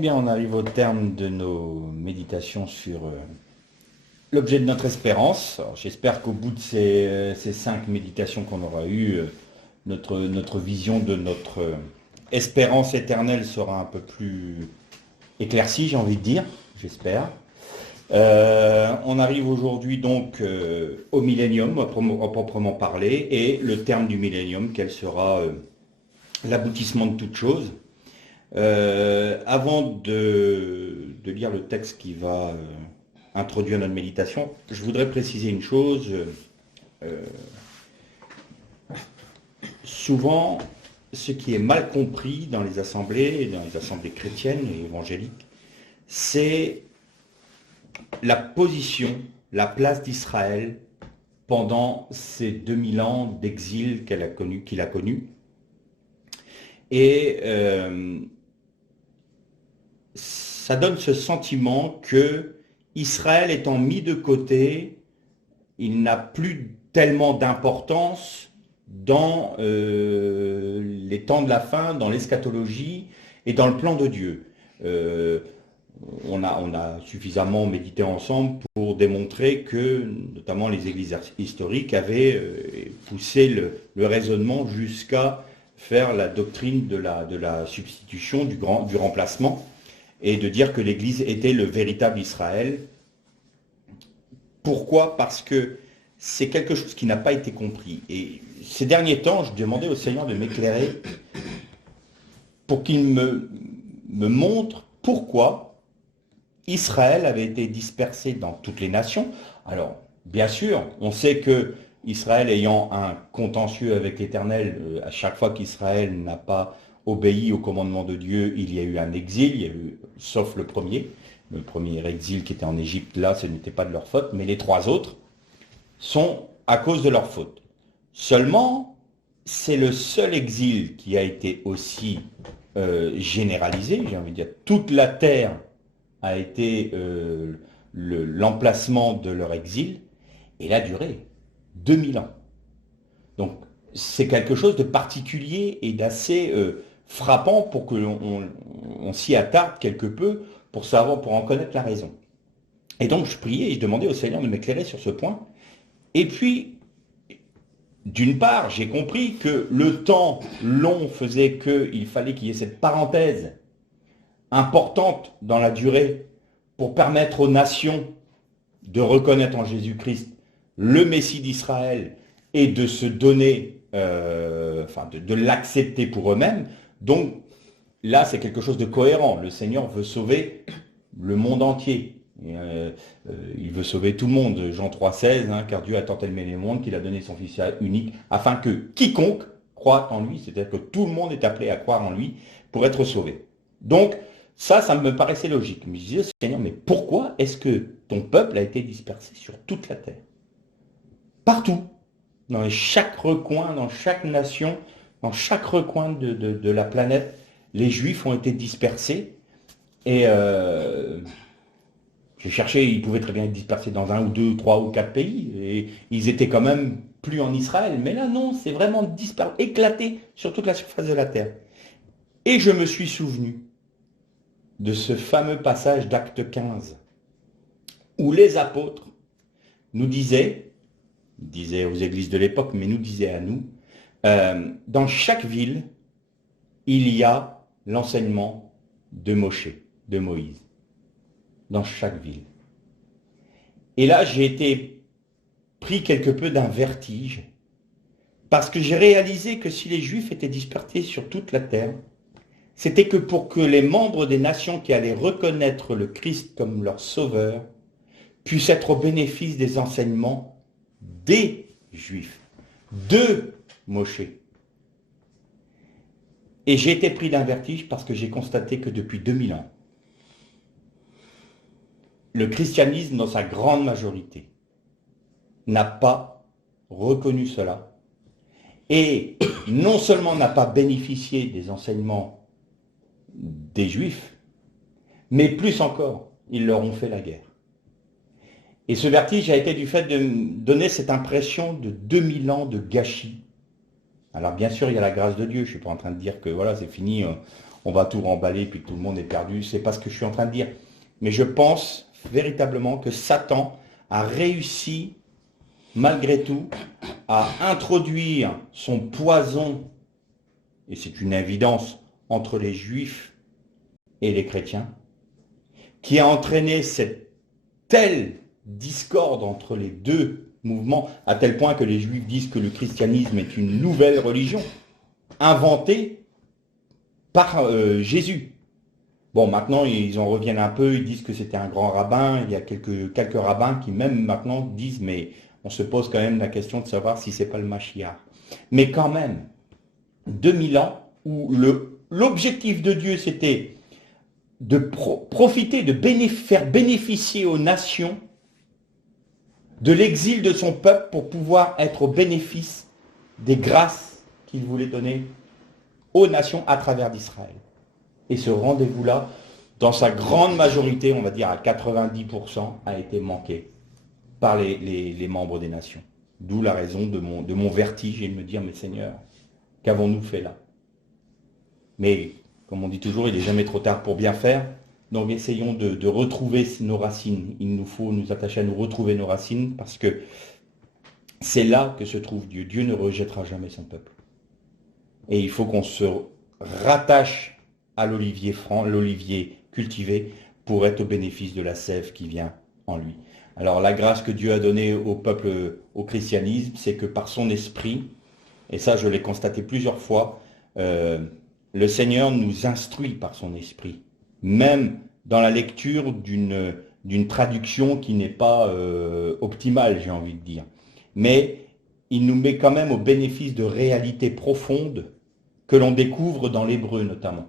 bien, on arrive au terme de nos méditations sur l'objet de notre espérance. Alors, j'espère qu'au bout de ces 5 méditations qu'on aura eues, notre vision de notre espérance éternelle sera un peu plus éclaircie, j'ai envie de dire, j'espère. On arrive aujourd'hui donc au millénium, à proprement parler, et le terme du millénium, quel sera l'aboutissement de toute chose. Avant de lire le texte qui va introduire notre méditation, je voudrais préciser une chose. Souvent, ce qui est mal compris dans les assemblées chrétiennes et évangéliques, c'est la position, la place d'Israël pendant ces 2000 ans d'exil qu'il a connu. Et ça donne ce sentiment que Israël étant mis de côté, il n'a plus tellement d'importance dans les temps de la fin, dans l'eschatologie et dans le plan de Dieu. On a suffisamment médité ensemble pour démontrer que, notamment les églises historiques, avaient poussé le raisonnement jusqu'à faire la doctrine de la substitution, du remplacement, et de dire que l'Église était le véritable Israël. Pourquoi? Parce que c'est quelque chose qui n'a pas été compris. Et ces derniers temps, je demandais au Seigneur de m'éclairer pour qu'il me montre pourquoi Israël avait été dispersé dans toutes les nations. Alors, bien sûr, on sait que Israël ayant un contentieux avec l'Éternel, à chaque fois qu'Israël n'a pas obéi au commandement de Dieu, il y a eu un exil, il y a eu, sauf le premier exil qui était en Égypte, là ce n'était pas de leur faute, mais les 3 autres sont à cause de leur faute. Seulement, c'est le seul exil qui a été aussi généralisé, j'ai envie de dire, toute la terre a été l'emplacement de leur exil, et il a duré 2000 ans. Donc, c'est quelque chose de particulier et d'assez frappant pour que on s'y attarde quelque peu pour en connaître la raison. Et donc, je priais et je demandais au Seigneur de m'éclairer sur ce point. Et puis, d'une part, j'ai compris que le temps long faisait qu'il fallait qu'il y ait cette parenthèse importante dans la durée pour permettre aux nations de reconnaître en Jésus-Christ le Messie d'Israël et de se donner, de l'accepter pour eux-mêmes. Donc là, c'est quelque chose de cohérent. Le Seigneur veut sauver le monde entier. Il veut sauver tout le monde. Jean 3,16, car Dieu a tant aimé le monde qu'il a donné son Fils unique, afin que quiconque croit en lui, c'est-à-dire que tout le monde est appelé à croire en lui pour être sauvé. Donc, ça me paraissait logique. Mais je disais, Seigneur, mais pourquoi est-ce que ton peuple a été dispersé sur toute la terre? Partout, dans chaque recoin, dans chaque nation, dans chaque recoin de la planète, les Juifs ont été dispersés. Et j'ai cherché, ils pouvaient très bien être dispersés dans 1 ou 2, 3 ou 4 pays. Et ils étaient quand même plus en Israël. Mais là, non, c'est vraiment disparu, éclaté sur toute la surface de la terre. Et je me suis souvenu de ce fameux passage d'Acte 15, où les apôtres nous disaient aux églises de l'époque, mais nous disaient à nous, dans chaque ville, il y a l'enseignement de Moïse. Dans chaque ville. Et là, j'ai été pris quelque peu d'un vertige, parce que j'ai réalisé que si les Juifs étaient dispersés sur toute la terre, c'était que pour que les membres des nations qui allaient reconnaître le Christ comme leur sauveur puissent être au bénéfice des enseignements des Juifs, de Moshe. Et j'ai été pris d'un vertige parce que j'ai constaté que depuis 2000 ans, le christianisme, dans sa grande majorité, n'a pas reconnu cela. Et non seulement n'a pas bénéficié des enseignements des Juifs, mais plus encore, ils leur ont fait la guerre. Et ce vertige a été du fait de me donner cette impression de 2000 ans de gâchis. Alors bien sûr, il y a la grâce de Dieu, je ne suis pas en train de dire que voilà, c'est fini, on va tout remballer puis tout le monde est perdu. C'est pas ce que je suis en train de dire. Mais je pense véritablement que Satan a réussi, malgré tout, à introduire son poison, et c'est une évidence, entre les Juifs et les chrétiens, qui a entraîné cette telle discorde entre les deux mouvements, à tel point que les Juifs disent que le christianisme est une nouvelle religion, inventée par Jésus. Bon, maintenant, ils en reviennent un peu, ils disent que c'était un grand rabbin, il y a quelques rabbins qui même maintenant disent, mais on se pose quand même la question de savoir si c'est pas le Mashiach. Mais quand même, 2000 ans où l'objectif de Dieu, c'était de profiter, de faire bénéficier aux nations de l'exil de son peuple pour pouvoir être au bénéfice des grâces qu'il voulait donner aux nations à travers d'Israël. Et ce rendez-vous-là, dans sa grande majorité, on va dire à 90%, a été manqué par les membres des nations. D'où la raison de mon vertige et de me dire, mais Seigneur, qu'avons-nous fait là? Mais, comme on dit toujours, il n'est jamais trop tard pour bien faire. Donc essayons de retrouver nos racines. Il nous faut nous attacher à nous retrouver nos racines parce que c'est là que se trouve Dieu. Dieu ne rejettera jamais son peuple. Et il faut qu'on se rattache à l'olivier franc, l'olivier cultivé, pour être au bénéfice de la sève qui vient en lui. Alors la grâce que Dieu a donnée au peuple, au christianisme, c'est que par son esprit, et ça je l'ai constaté plusieurs fois, le Seigneur nous instruit par son esprit, même dans la lecture d'une traduction qui n'est pas optimale, j'ai envie de dire. Mais il nous met quand même au bénéfice de réalités profondes que l'on découvre dans l'hébreu notamment.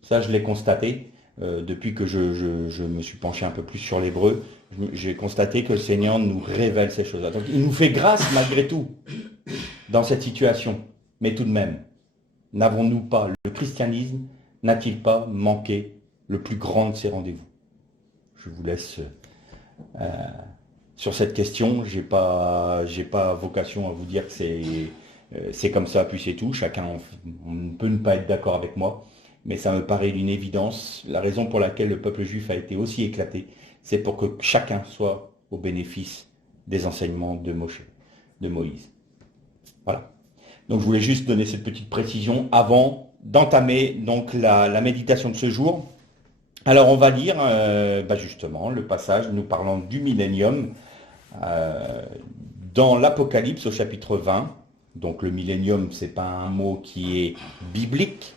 Ça, je l'ai constaté depuis que je me suis penché un peu plus sur l'hébreu. J'ai constaté que le Seigneur nous révèle ces choses-là. Donc, il nous fait grâce malgré tout dans cette situation. Mais tout de même, n'avons-nous pas, le christianisme n'a-t-il pas manqué le plus grand de ses rendez-vous? Je vous laisse sur cette question. J'ai pas vocation à vous dire que c'est comme ça, puis c'est tout. Chacun, on peut ne pas être d'accord avec moi. Mais ça me paraît d'une évidence. La raison pour laquelle le peuple juif a été aussi éclaté, c'est pour que chacun soit au bénéfice des enseignements de Moïse. Voilà. Donc je voulais juste donner cette petite précision avant d'entamer donc la méditation de ce jour. Alors on va lire justement le passage nous parlant du millénium dans l'Apocalypse au chapitre 20. Donc le millénium, c'est pas un mot qui est biblique,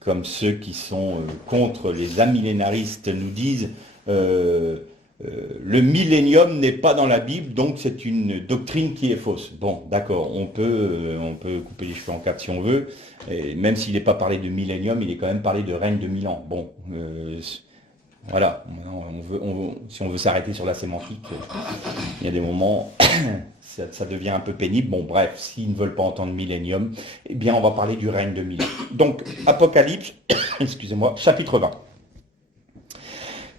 comme ceux qui sont contre les amillénaristes nous disent le millénium n'est pas dans la Bible, donc c'est une doctrine qui est fausse. Bon, d'accord, on peut couper les cheveux en quatre si on veut, et même s'il n'est pas parlé de millénium, il est quand même parlé de règne de 1000 ans. Bon, voilà, si on veut s'arrêter sur la sémantique, il y a des moments, ça devient un peu pénible. Bon, bref, s'ils ne veulent pas entendre millénium, eh bien, on va parler du règne de 1000 ans. Donc, Apocalypse, excusez-moi, chapitre 20.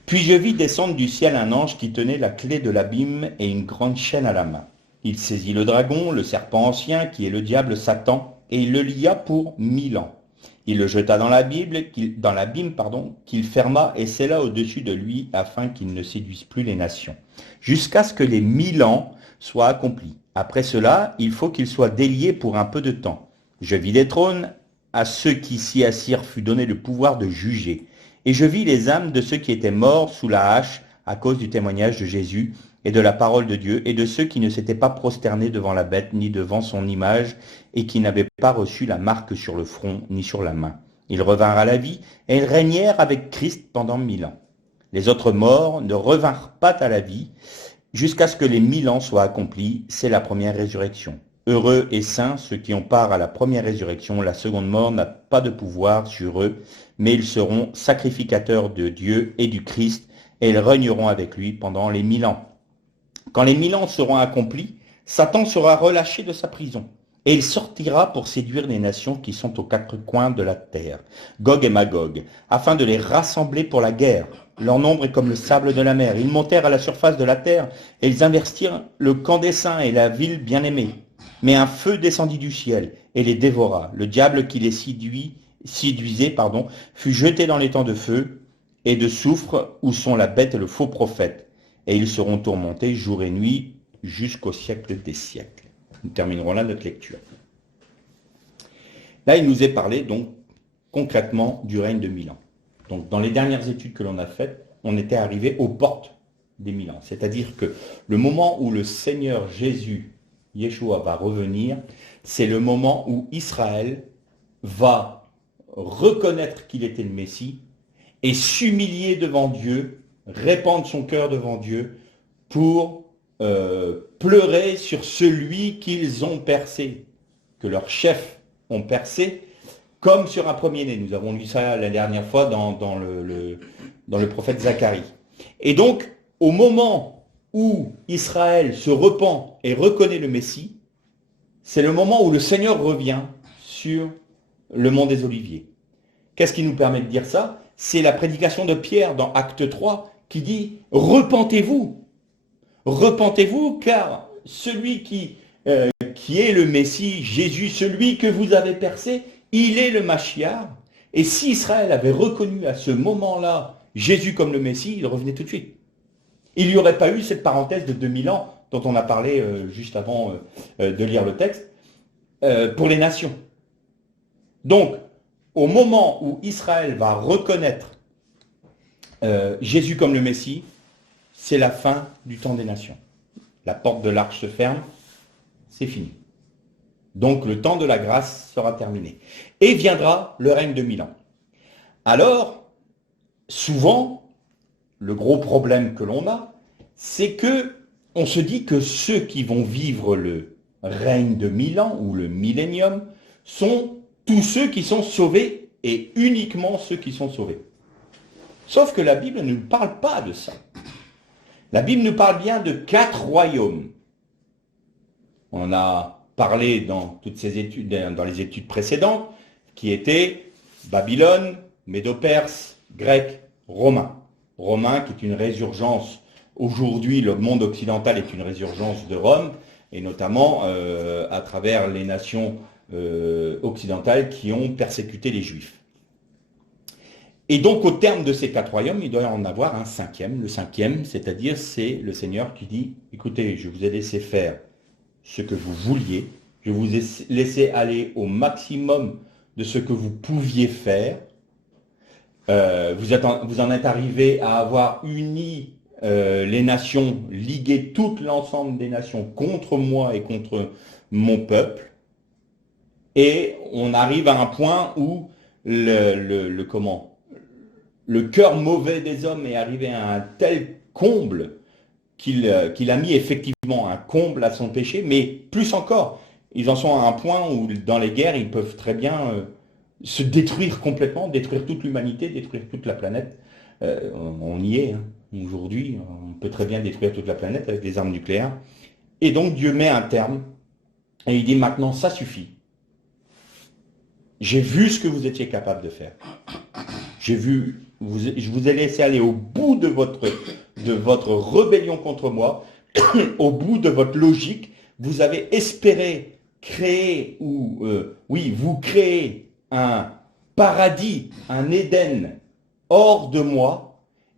Puis je vis descendre du ciel un ange qui tenait la clé de l'abîme et une grande chaîne à la main. Il saisit le dragon, le serpent ancien, qui est le diable Satan, et il le lia pour 1000 ans. Il le jeta dans l'abîme, qu'il ferma et scella au-dessus de lui, afin qu'il ne séduise plus les nations, jusqu'à ce que les 1000 ans soient accomplis. Après cela, il faut qu'il soit délié pour un peu de temps. Je vis des trônes, à ceux qui s'y assirent fut donné le pouvoir de juger. Et je vis les âmes de ceux qui étaient morts sous la hache à cause du témoignage de Jésus et de la parole de Dieu, et de ceux qui ne s'étaient pas prosternés devant la bête ni devant son image, et qui n'avaient pas reçu la marque sur le front ni sur la main. Ils revinrent à la vie, et ils régnèrent avec Christ pendant 1000 ans. Les autres morts ne revinrent pas à la vie, jusqu'à ce que les 1000 ans soient accomplis. C'est la première résurrection. Heureux et saints ceux qui ont part à la première résurrection. La seconde mort n'a pas de pouvoir sur eux, mais ils seront sacrificateurs de Dieu et du Christ, et ils régneront avec lui pendant les 1000 ans. Quand les 1000 ans seront accomplis, Satan sera relâché de sa prison, et il sortira pour séduire les nations qui sont aux quatre coins de la terre, Gog et Magog, afin de les rassembler pour la guerre. Leur nombre est comme le sable de la mer. Ils montèrent à la surface de la terre, et ils investirent le camp des saints et la ville bien-aimée. Mais un feu descendit du ciel, et les dévora. Le diable qui les séduisait, fut jeté dans les temps de feu et de soufre où sont la bête et le faux prophète. Et ils seront tourmentés jour et nuit jusqu'au siècle des siècles. Nous terminerons là notre lecture. Là, il nous est parlé donc concrètement du règne de 1000 ans. Donc dans les dernières études que l'on a faites, on était arrivé aux portes des 1000 ans. C'est-à-dire que le moment où le Seigneur Jésus, Yeshua, va revenir, c'est le moment où Israël va reconnaître qu'il était le Messie et s'humilier devant Dieu, répandre son cœur devant Dieu pour pleurer sur celui qu'ils ont percé, que leurs chefs ont percé, comme sur un premier-né. Nous avons lu ça la dernière fois dans le prophète Zacharie. Et donc, au moment où Israël se repent et reconnaît le Messie, c'est le moment où le Seigneur revient sur le mont des Oliviers. Qu'est-ce qui nous permet de dire ça? C'est la prédication de Pierre dans Acte 3 qui dit « Repentez-vous ». Repentez-vous, car celui qui est le Messie, Jésus, celui que vous avez percé, il est le Mashiach. Et si Israël avait reconnu à ce moment-là Jésus comme le Messie, il revenait tout de suite. Il n'y aurait pas eu cette parenthèse de 2000 ans dont on a parlé juste avant de lire le texte, pour les nations. Donc, au moment où Israël va reconnaître Jésus comme le Messie, c'est la fin du temps des nations. La porte de l'arche se ferme, c'est fini. Donc le temps de la grâce sera terminé. Et viendra le règne de 1000 ans. Alors, souvent, le gros problème que l'on a, c'est que on se dit que ceux qui vont vivre le règne de 1000 ans ou le millénium sont tous ceux qui sont sauvés et uniquement ceux qui sont sauvés. Sauf que la Bible ne nous parle pas de ça. La Bible nous parle bien de 4 royaumes. On en a parlé dans toutes ces études, dans les études précédentes, qui étaient Babylone, Médo-Perse, Grec, Romain. Romain qui est une résurgence. Aujourd'hui, le monde occidental est une résurgence de Rome, et notamment à travers les nations occidentales qui ont persécuté les Juifs. Et donc, au terme de ces 4 royaumes, il doit y en avoir un 5e. Le 5e, c'est-à-dire, c'est le Seigneur qui dit, écoutez, je vous ai laissé faire ce que vous vouliez, je vous ai laissé aller au maximum de ce que vous pouviez faire. Vous en êtes arrivé à avoir uni les nations, ligué tout l'ensemble des nations contre moi et contre mon peuple. Et on arrive à un point où le cœur mauvais des hommes est arrivé à un tel comble qu'il a mis effectivement un comble à son péché, mais plus encore, ils en sont à un point où dans les guerres, ils peuvent très bien se détruire complètement, détruire toute l'humanité, détruire toute la planète. On y est, hein. Aujourd'hui, on peut très bien détruire toute la planète avec des armes nucléaires. Et donc Dieu met un terme, et il dit maintenant ça suffit. J'ai vu ce que vous étiez capable de faire. Je vous ai laissé aller au bout de votre rébellion contre moi, au bout de votre logique. Vous avez espéré créer, vous créez un paradis, un Éden hors de moi,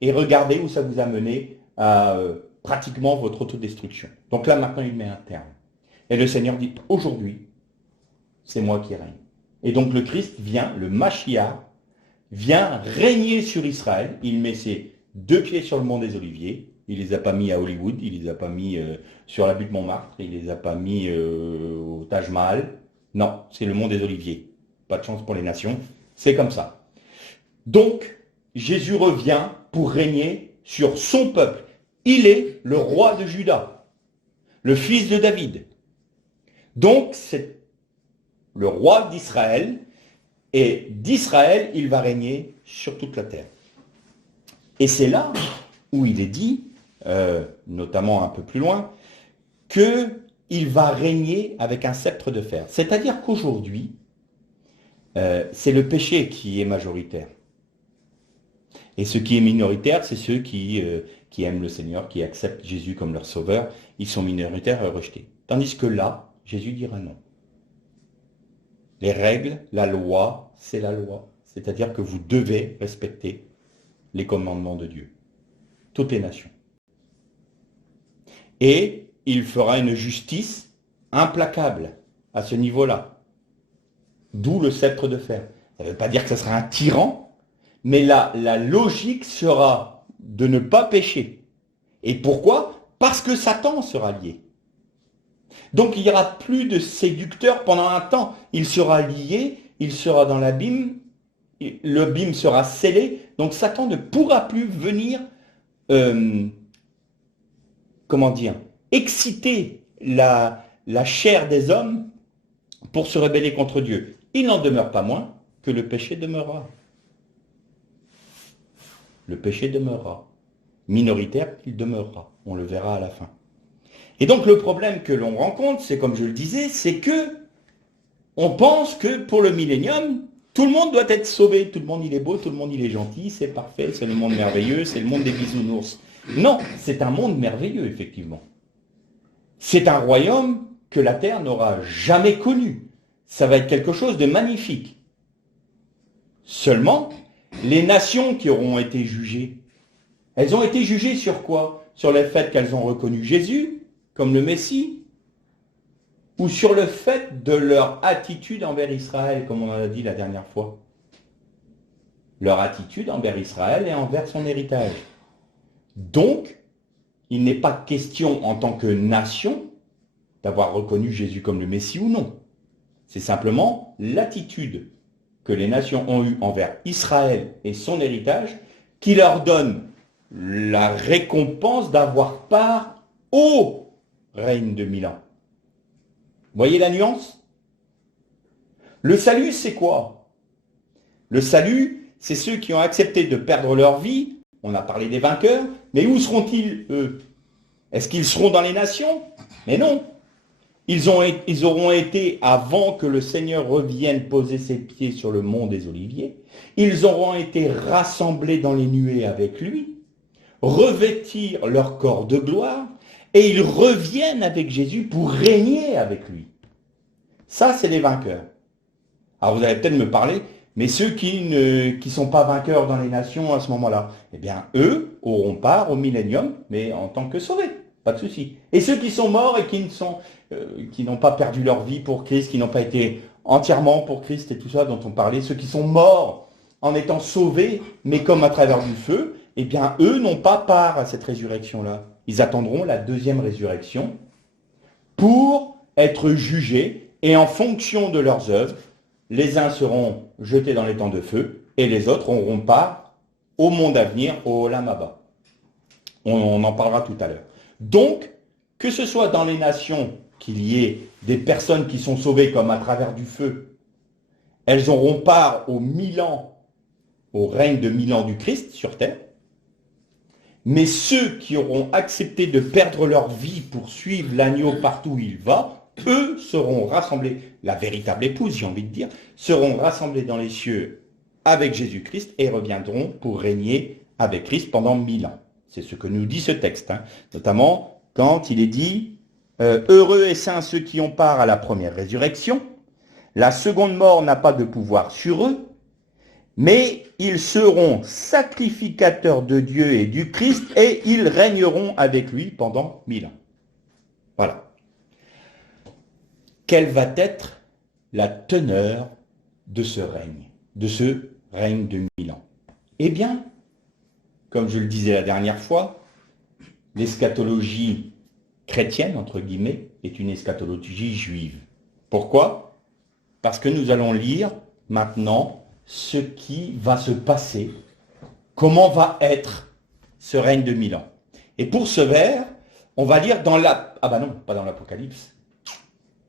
et regardez où ça vous a mené à pratiquement votre autodestruction. Donc là, maintenant, il met un terme. Et le Seigneur dit, aujourd'hui, c'est moi qui règne. Et donc le Christ vient, le Mashiach, vient régner sur Israël. Il met ses 2 pieds sur le mont des Oliviers. Il les a pas mis à Hollywood, il les a pas mis sur la butte Montmartre, il les a pas mis au Taj Mahal. Non, c'est le mont des Oliviers. Pas de chance pour les nations. C'est comme ça. Donc, Jésus revient pour régner sur son peuple. Il est le roi de Juda, le fils de David. Donc, c'est le roi d'Israël. Et d'Israël, il va régner sur toute la terre. Et c'est là où il est dit, notamment un peu plus loin, qu'il va régner avec un sceptre de fer. C'est-à-dire qu'aujourd'hui, c'est le péché qui est majoritaire. Et ce qui est minoritaire, c'est ceux qui aiment le Seigneur, qui acceptent Jésus comme leur sauveur. Ils sont minoritaires et rejetés. Tandis que là, Jésus dira non. Les règles, la loi, c'est la loi. C'est-à-dire que vous devez respecter les commandements de Dieu. Toutes les nations. Et il fera une justice implacable à ce niveau-là. D'où le sceptre de fer. Ça ne veut pas dire que ce sera un tyran, mais la logique sera de ne pas pécher. Et pourquoi? Parce que Satan sera lié. Donc il n'y aura plus de séducteur pendant un temps. Il sera lié, il sera dans l'abîme, le abîme sera scellé, donc Satan ne pourra plus venir, exciter la chair des hommes pour se rebeller contre Dieu. Il n'en demeure pas moins que le péché demeurera. Le péché demeurera. Minoritaire, il demeurera. On le verra à la fin. Et donc le problème que l'on rencontre, c'est comme je le disais, c'est que on pense que pour le millénium, tout le monde doit être sauvé. Tout le monde il est beau, tout le monde il est gentil, c'est parfait, c'est le monde merveilleux, c'est le monde des bisounours. Non, c'est un monde merveilleux, effectivement. C'est un royaume que la terre n'aura jamais connu. Ça va être quelque chose de magnifique. Seulement, les nations qui auront été jugées, elles ont été jugées sur quoi? Sur le fait qu'elles ont reconnu Jésus comme le Messie, ou sur le fait de leur attitude envers Israël, comme on a dit la dernière fois. Leur attitude envers Israël et envers son héritage. Donc, il n'est pas question en tant que nation d'avoir reconnu Jésus comme le Messie ou non. C'est simplement l'attitude que les nations ont eue envers Israël et son héritage qui leur donne la récompense d'avoir part au règne de 1000 ans. Voyez la nuance? Le salut, c'est quoi? Le salut, c'est ceux qui ont accepté de perdre leur vie. On a parlé des vainqueurs, mais où seront-ils, eux? Est-ce qu'ils seront dans les nations? Mais non. Ils auront été, avant que le Seigneur revienne poser ses pieds sur le mont des Oliviers, ils auront été rassemblés dans les nuées avec lui, revêtir leur corps de gloire, et ils reviennent avec Jésus pour régner avec lui. Ça, c'est les vainqueurs. Alors vous allez peut-être me parler, mais ceux qui ne sont pas vainqueurs dans les nations à ce moment-là, eh bien, eux auront part au millénium, mais en tant que sauvés. Pas de souci. Et ceux qui sont morts et qui n'ont pas perdu leur vie pour Christ, qui n'ont pas été entièrement pour Christ et tout ça dont on parlait, ceux qui sont morts en étant sauvés, mais comme à travers du feu, eh bien, eux n'ont pas part à cette résurrection-là. Ils attendront la deuxième résurrection pour être jugés et en fonction de leurs œuvres, les uns seront jetés dans les temps de feu et les autres auront part au monde à venir, au Olam Haba. On en parlera tout à l'heure. Donc, que ce soit dans les nations qu'il y ait des personnes qui sont sauvées comme à travers du feu, elles auront part aux 1000 ans, au règne de 1000 ans du Christ sur terre, mais ceux qui auront accepté de perdre leur vie pour suivre l'agneau partout où il va, eux seront rassemblés, la véritable épouse, j'ai envie de dire, seront rassemblés dans les cieux avec Jésus-Christ et reviendront pour régner avec Christ pendant 1000 ans. C'est ce que nous dit ce texte, notamment quand il est dit « Heureux et saints ceux qui ont part à la première résurrection, la seconde mort n'a pas de pouvoir sur eux, mais ils seront sacrificateurs de Dieu et du Christ et ils régneront avec lui pendant 1000 ans. » Voilà. Quelle va être la teneur de ce règne de 1000 ans? Eh bien, comme je le disais la dernière fois, l'eschatologie chrétienne, entre guillemets, est une eschatologie juive. Pourquoi? Parce que nous allons lire maintenant ce qui va se passer, comment va être ce règne de 1000 ans. Et pour ce vers, on va lire dans pas dans l'Apocalypse,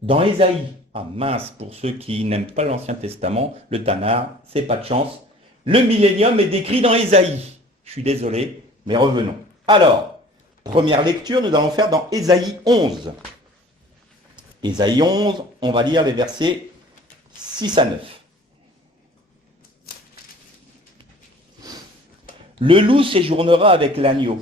dans Ésaïe. Ah mince, pour ceux qui n'aiment pas l'Ancien Testament, le Tanakh, c'est pas de chance. Le millénium est décrit dans Ésaïe. Je suis désolé, mais revenons. Alors, première lecture, nous allons faire dans Ésaïe 11. Ésaïe 11, on va lire les versets 6 à 9. Le loup séjournera avec l'agneau,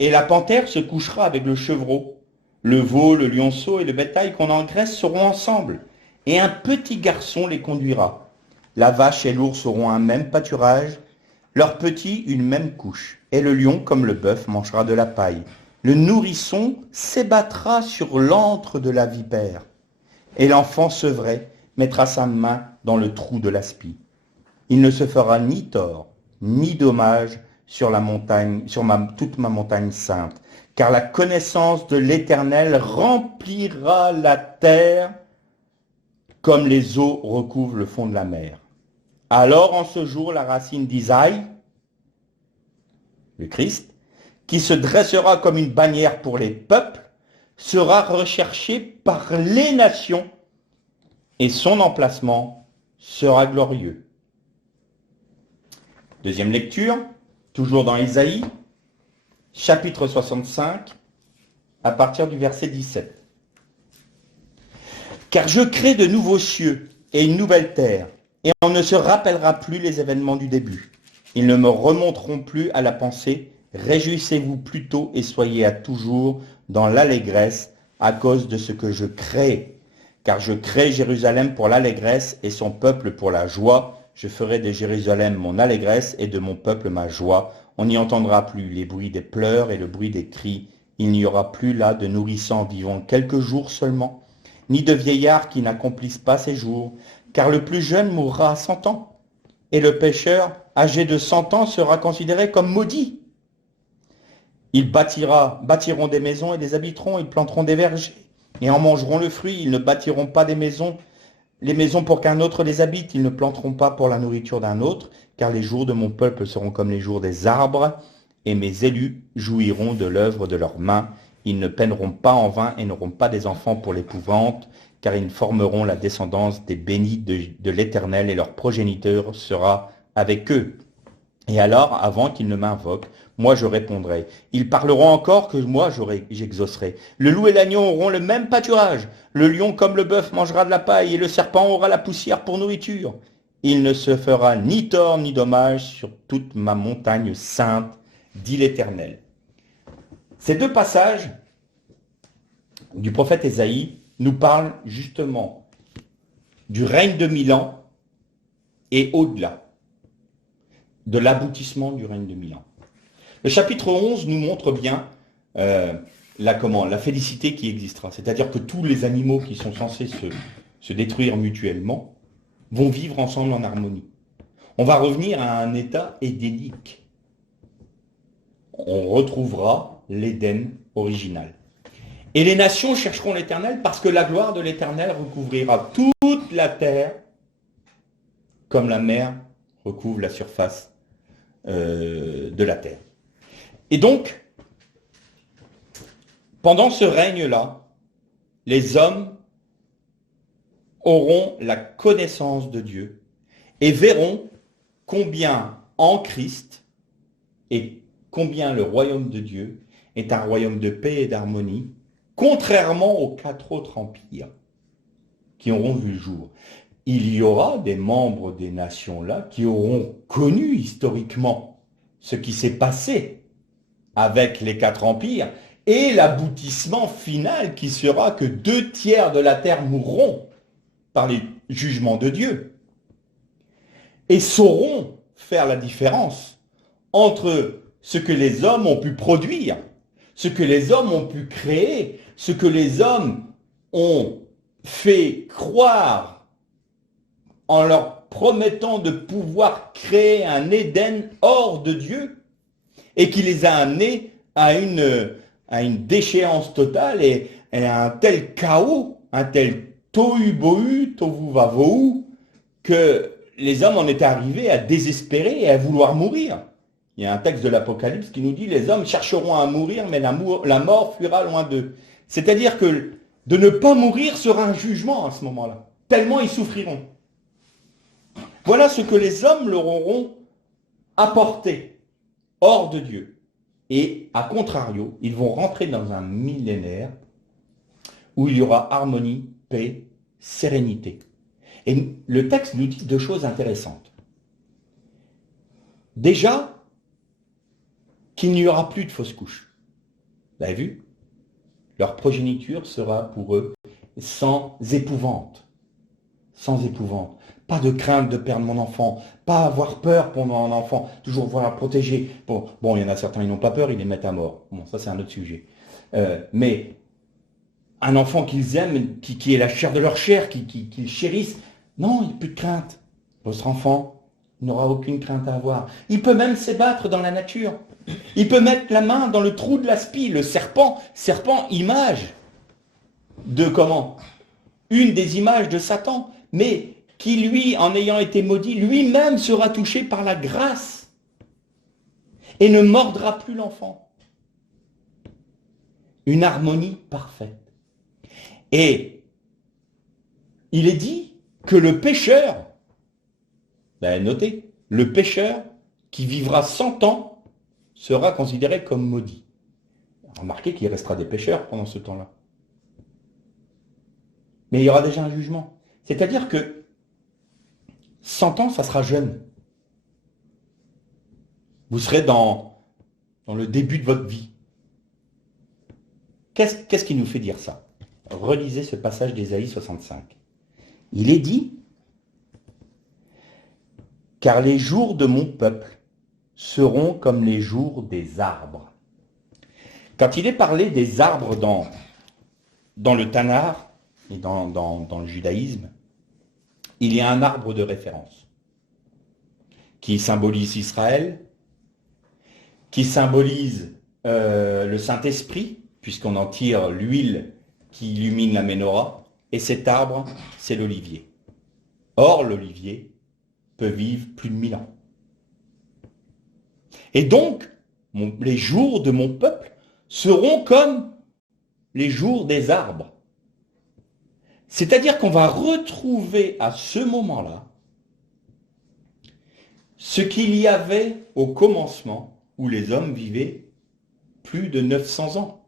et la panthère se couchera avec le chevreau. Le veau, le lionceau et le bétail qu'on engraisse seront ensemble, et un petit garçon les conduira. La vache et l'ours auront un même pâturage, leurs petits une même couche, et le lion, comme le bœuf, mangera de la paille. Le nourrisson s'ébattra sur l'antre de la vipère, et l'enfant sevré mettra sa main dans le trou de l'aspi. Il ne se fera ni tort, ni dommage sur la montagne, toute ma montagne sainte, car la connaissance de l'Éternel remplira la terre comme les eaux recouvrent le fond de la mer. Alors en ce jour, la racine d'Isaïe, le Christ, qui se dressera comme une bannière pour les peuples, sera recherché par les nations et son emplacement sera glorieux. Deuxième lecture, toujours dans Isaïe, chapitre 65, à partir du verset 17. Car je crée de nouveaux cieux et une nouvelle terre, et on ne se rappellera plus les événements du début. Ils ne me remonteront plus à la pensée. Réjouissez-vous plutôt et soyez à toujours dans l'allégresse à cause de ce que je crée. Car je crée Jérusalem pour l'allégresse et son peuple pour la joie. Je ferai de Jérusalem mon allégresse et de mon peuple ma joie. On n'y entendra plus les bruits des pleurs et le bruit des cris. Il n'y aura plus là de nourrissants vivant quelques jours seulement, ni de vieillards qui n'accomplissent pas ses jours, car le plus jeune mourra à 100 ans, et le pécheur âgé de 100 ans sera considéré comme maudit. Ils bâtiront des maisons et les habiteront, ils planteront des vergers, et en mangeront le fruit. Ils ne bâtiront pas des maisons, les maisons pour qu'un autre les habite, ils ne planteront pas pour la nourriture d'un autre, car les jours de mon peuple seront comme les jours des arbres, et mes élus jouiront de l'œuvre de leurs mains. Ils ne peineront pas en vain et n'auront pas des enfants pour l'épouvante, car ils formeront la descendance des bénis de l'Éternel, et leur progéniteur sera avec eux. Et alors, avant qu'ils ne m'invoquent, moi je répondrai. Ils parleront encore que moi j'exaucerai. Le loup et l'agneau auront le même pâturage. Le lion comme le bœuf mangera de la paille, et le serpent aura la poussière pour nourriture. Il ne se fera ni tort ni dommage sur toute ma montagne sainte, dit l'Éternel. Ces deux passages du prophète Ésaïe nous parlent justement du règne de 1000 ans et au-delà, de l'aboutissement du règne de 1000 ans. Le chapitre 11 nous montre bien la félicité qui existera. C'est-à-dire que tous les animaux qui sont censés se détruire mutuellement vont vivre ensemble en harmonie. On va revenir à un état édénique. On retrouvera l'Éden original. Et les nations chercheront l'Éternel parce que la gloire de l'Éternel recouvrira toute la terre comme la mer recouvre la surface de la terre. Et donc, pendant ce règne-là, les hommes auront la connaissance de Dieu et verront combien en Christ et combien le royaume de Dieu est un royaume de paix et d'harmonie, contrairement aux 4 autres empires qui auront vu le jour. Il y aura des membres des nations-là qui auront connu historiquement ce qui s'est passé avec les 4 empires et l'aboutissement final qui sera que 2 tiers de la terre mourront par les jugements de Dieu et sauront faire la différence entre ce que les hommes ont pu produire, ce que les hommes ont pu créer, ce que les hommes ont fait croire en leur promettant de pouvoir créer un Éden hors de Dieu et qui les a amenés à une déchéance totale et à un tel chaos, un tel tohu-bohu, tohu-vavohu, que les hommes en étaient arrivés à désespérer et à vouloir mourir. Il y a un texte de l'Apocalypse qui nous dit « Les hommes chercheront à mourir, mais la mort fuira loin d'eux. » C'est-à-dire que de ne pas mourir sera un jugement à ce moment-là, tellement ils souffriront. Voilà ce que les hommes leur auront apporté hors de Dieu. Et à contrario, ils vont rentrer dans un millénaire où il y aura harmonie, paix, sérénité. Et le texte nous dit 2 choses intéressantes. Déjà, qu'il n'y aura plus de fausses couches. Vous avez vu? Leur progéniture sera pour eux sans épouvante. sans épouvante. Pas de crainte de perdre mon enfant, pas avoir peur pour mon enfant, toujours vouloir le protéger. Bon, il y en a certains, ils n'ont pas peur, ils les mettent à mort. Bon, ça c'est un autre sujet. Mais un enfant qu'ils aiment, qui est la chair de leur chair, qu'ils chérissent, non, il n'y a plus de crainte. Votre enfant n'aura aucune crainte à avoir. Il peut même s'ébattre dans la nature. Il peut mettre la main dans le trou de la spie, le serpent, image de comment? Une des images de Satan, mais qui lui, en ayant été maudit, lui-même sera touché par la grâce et ne mordra plus l'enfant. Une harmonie parfaite. Et il est dit que le pécheur, notez, le pécheur qui vivra 100 ans sera considéré comme maudit. Remarquez qu'il restera des pécheurs pendant ce temps-là. Mais il y aura déjà un jugement. C'est-à-dire que 100 ans, ça sera jeune. Vous serez dans le début de votre vie. Qu'est-ce qui nous fait dire ça? Relisez ce passage d'Ésaïe 65. Il est dit, « Car les jours de mon peuple seront comme les jours des arbres. » Quand il est parlé des arbres dans le Tanakh et dans le judaïsme, il y a un arbre de référence qui symbolise Israël, qui symbolise le Saint-Esprit, puisqu'on en tire l'huile qui illumine la Ménorah, et cet arbre, c'est l'olivier. Or, l'olivier peut vivre plus de 1000 ans. Et donc, les jours de mon peuple seront comme les jours des arbres. C'est-à-dire qu'on va retrouver à ce moment-là ce qu'il y avait au commencement où les hommes vivaient plus de 900 ans,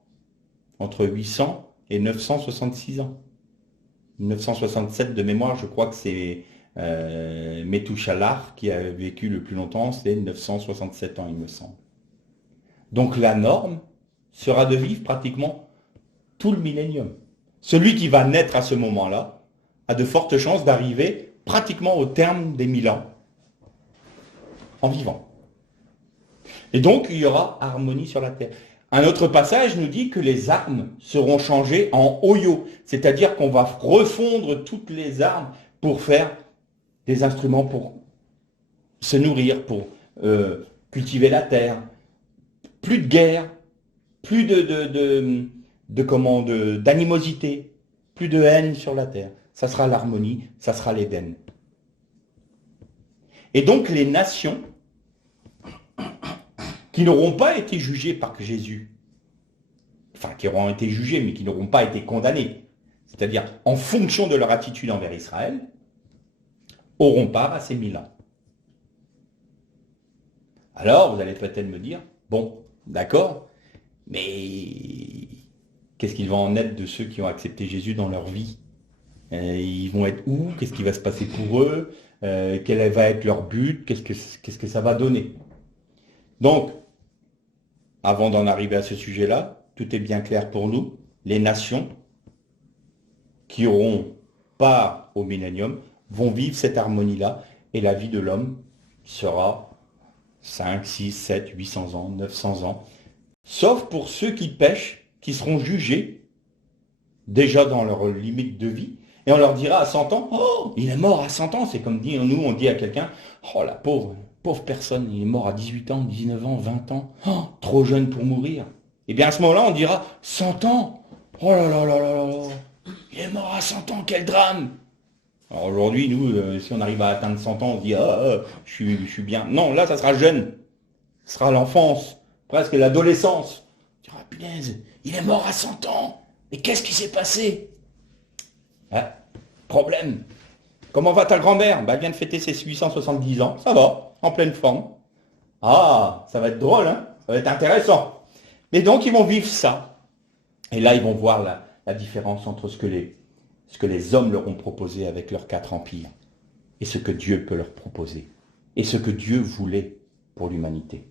entre 800 et 966 ans. 967 de mémoire, je crois que c'est Methuselah qui a vécu le plus longtemps, c'est 967 ans, il me semble. Donc la norme sera de vivre pratiquement tout le millénium. Celui qui va naître à ce moment-là a de fortes chances d'arriver pratiquement au terme des 1000 ans en vivant. Et donc il y aura harmonie sur la terre. Un autre passage nous dit que les armes seront changées en oyos, c'est-à-dire qu'on va refondre toutes les armes pour faire des instruments pour se nourrir, pour cultiver la terre. Plus de guerre, plus d'animosité, plus de haine sur la terre. Ça sera l'harmonie, ça sera l'Éden. Et donc les nations qui n'auront pas été jugées par Jésus, enfin qui auront été jugées mais qui n'auront pas été condamnées, c'est-à-dire en fonction de leur attitude envers Israël, auront part à ces 1000 ans. Alors vous allez peut-être me dire, bon, d'accord, mais qu'est-ce qu'il va en être de ceux qui ont accepté Jésus dans leur vie? Ils vont être où? Qu'est-ce qui va se passer pour eux? Quel va être leur but? Qu'est-ce que ça va donner? Donc, avant d'en arriver à ce sujet-là, tout est bien clair pour nous. Les nations qui auront part au millénium vont vivre cette harmonie-là et la vie de l'homme sera 5, 6, 7, 800 ans, 900 ans. Sauf pour ceux qui pêchent, qui seront jugés déjà dans leur limite de vie. Et on leur dira à 100 ans, oh, il est mort à 100 ans. C'est comme nous, on dit à quelqu'un, oh la pauvre personne, il est mort à 18 ans, 19 ans, 20 ans, oh, trop jeune pour mourir. Et bien à ce moment-là, on dira, 100 ans, oh là là là là là là, il est mort à 100 ans, quel drame. Alors aujourd'hui, nous, si on arrive à atteindre 100 ans, on se dit, je suis bien. Non, là, ça sera jeune. Ce sera l'enfance, presque l'adolescence. Tu diras, punaise, il est mort à 100 ans. Et qu'est-ce qui s'est passé? Ah, problème. Comment va ta grand-mère? Elle vient de fêter ses 870 ans. Ça va, en pleine forme. Ah, ça va être drôle, hein? Ça va être intéressant. Mais donc, ils vont vivre ça. Et là, ils vont voir la différence entre ce que les hommes leur ont proposé avec leurs 4 empires et ce que Dieu peut leur proposer et ce que Dieu voulait pour l'humanité.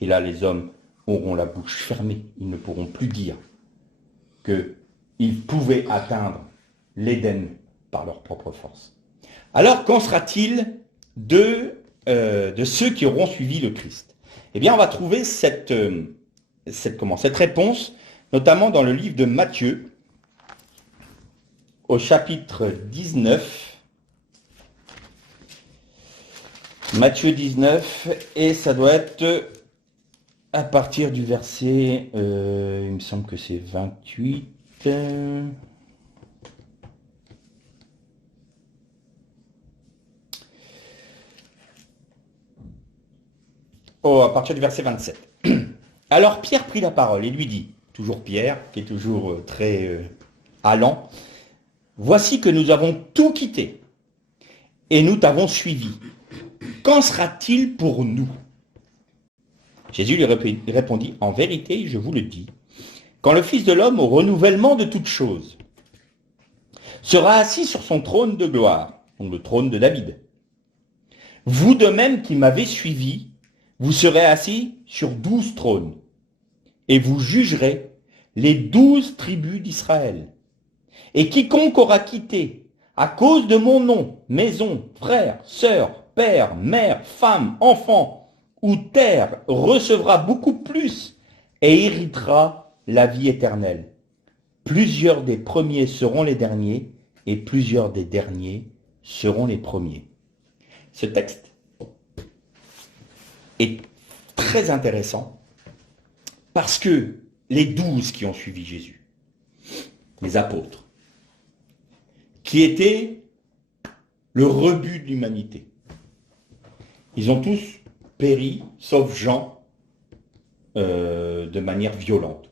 Et là, les hommes auront la bouche fermée. Ils ne pourront plus dire qu'ils pouvaient atteindre l'Éden par leur propre force. Alors, qu'en sera-t-il de ceux qui auront suivi le Christ? Eh bien, on va trouver cette réponse, notamment dans le livre de Matthieu, au chapitre 19. Matthieu 19, et ça doit être à partir du verset, il me semble que c'est 28. Oh, à partir du verset 27. Alors Pierre prit la parole et lui dit, toujours Pierre, qui est toujours très allant, voici que nous avons tout quitté et nous t'avons suivi. Qu'en sera-t-il pour nous? Jésus lui répondit, en vérité, je vous le dis, quand le Fils de l'homme, au renouvellement de toutes choses, sera assis sur son trône de gloire, donc le trône de David, vous de même qui m'avez suivi, vous serez assis sur 12 trônes, et vous jugerez les 12 tribus d'Israël. Et quiconque aura quitté, à cause de mon nom, maison, frères, sœurs, père, mère, femme, enfant, ou terre, recevra beaucoup plus et héritera la vie éternelle. Plusieurs des premiers seront les derniers, et plusieurs des derniers seront les premiers. Ce texte est très intéressant parce que les 12 qui ont suivi Jésus, les apôtres, qui étaient le rebut de l'humanité, ils ont tous péri, sauf Jean, de manière violente,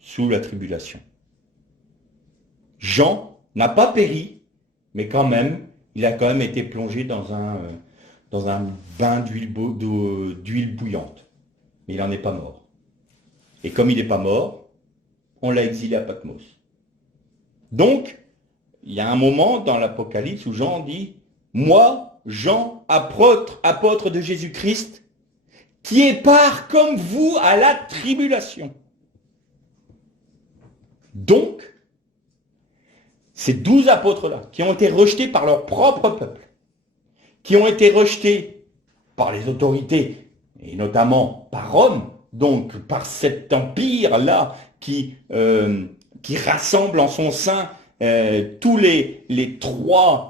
sous la tribulation. Jean n'a pas péri, mais quand même, il a quand même été plongé dans un bain d'huile bouillante. Mais il n'en est pas mort. Et comme il n'est pas mort, on l'a exilé à Patmos. Donc, il y a un moment dans l'Apocalypse où Jean dit « Moi, Jean, apôtre de Jésus-Christ, qui est part comme vous à la tribulation. » Donc, ces 12 apôtres-là, qui ont été rejetés par leur propre peuple, qui ont été rejetés par les autorités, et notamment par Rome, donc par cet empire-là qui rassemble en son sein tous les trois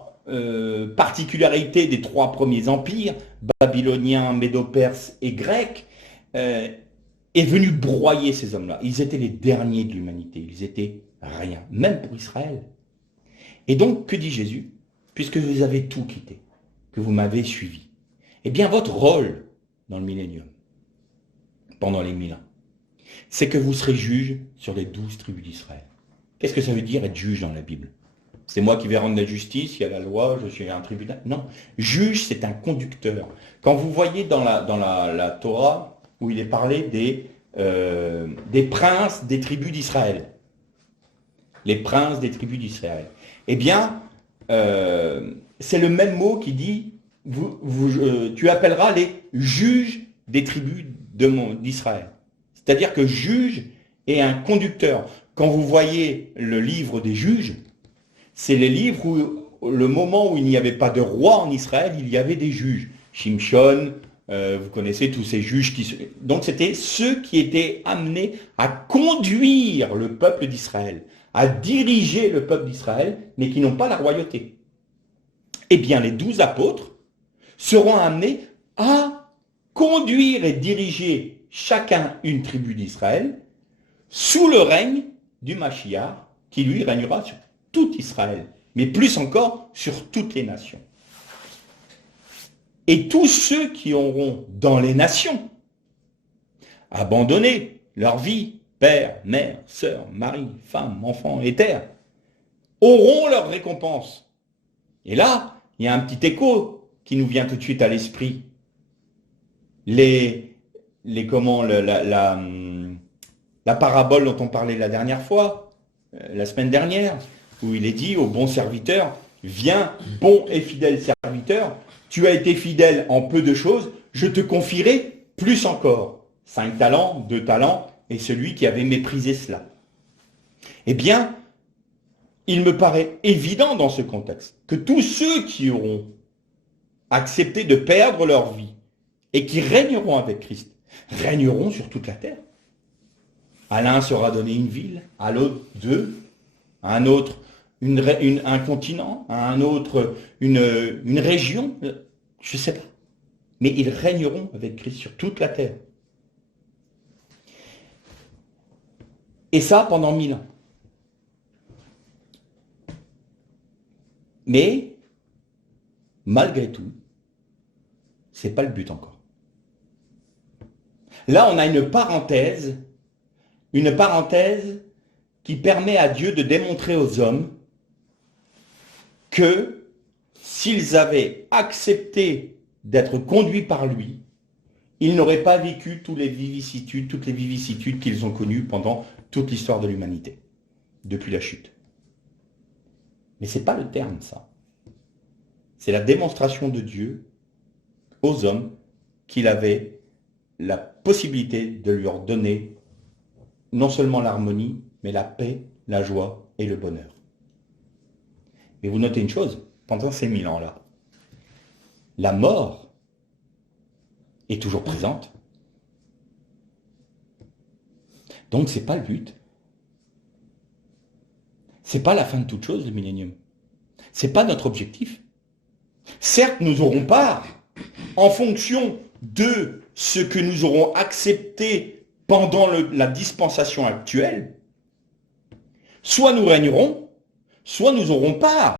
particularités des trois premiers empires, babylonien, médo-perse et grec, est venu broyer ces hommes-là. Ils étaient les derniers de l'humanité, ils étaient rien, même pour Israël. Et donc, que dit Jésus? Puisque vous avez tout quitté, que vous m'avez suivi, eh bien votre rôle dans le millénium, pendant les 1000 ans, c'est que vous serez juge sur les 12 tribus d'Israël. Qu'est-ce que ça veut dire être juge dans la Bible? C'est moi qui vais rendre la justice, il y a la loi, je suis un tribunal. Non, juge, c'est un conducteur. Quand vous voyez dans la Torah, où il est parlé des princes des tribus d'Israël, les princes des tribus d'Israël, eh bien, c'est le même mot qui dit, tu appelleras les juges des tribus d'Israël. C'est-à-dire que juge est un conducteur. Quand vous voyez le livre des juges, c'est le livre où, le moment où il n'y avait pas de roi en Israël, il y avait des juges. Shimshon, vous connaissez tous ces juges donc c'était ceux qui étaient amenés à conduire le peuple d'Israël, à diriger le peuple d'Israël, mais qui n'ont pas la royauté. Eh bien, les 12 apôtres seront amenés à conduire et diriger chacun une tribu d'Israël sous le règne du Mashiach, qui lui régnera sur tout Israël, mais plus encore sur toutes les nations. Et tous ceux qui auront dans les nations abandonné leur vie, père, mère, sœur, mari, femme, enfant et terre, auront leur récompense. Et là, il y a un petit écho qui nous vient tout de suite à l'esprit. La parabole dont on parlait la dernière fois, la semaine dernière, où il est dit au bon serviteur, viens, bon et fidèle serviteur, tu as été fidèle en peu de choses, je te confierai plus encore. 5 talents, 2 talents, et celui qui avait méprisé cela. Eh bien, il me paraît évident dans ce contexte que tous ceux qui auront accepté de perdre leur vie et qui régneront avec Christ, régneront sur toute la terre. À l'un sera donné une ville, à l'autre deux, à un autre un continent, à un autre une région, je ne sais pas. Mais ils régneront avec Christ sur toute la terre. Et ça pendant 1000 ans. Mais, malgré tout, ce n'est pas le but encore. Là, on a une parenthèse qui permet à Dieu de démontrer aux hommes que s'ils avaient accepté d'être conduits par lui, ils n'auraient pas vécu toutes les vicissitudes qu'ils ont connues pendant toute l'histoire de l'humanité, depuis la chute. Mais ce n'est pas le terme, ça. C'est la démonstration de Dieu aux hommes qu'il avait la possibilité de leur donner non seulement l'harmonie, mais la paix, la joie et le bonheur. Mais vous notez une chose, pendant ces 1000 ans-là, la mort est toujours présente. Donc ce n'est pas le but. Ce n'est pas la fin de toute chose, le millénium. Ce n'est pas notre objectif. Certes, nous aurons part, en fonction de ce que nous aurons accepté pendant la dispensation actuelle, soit nous régnerons, soit nous aurons part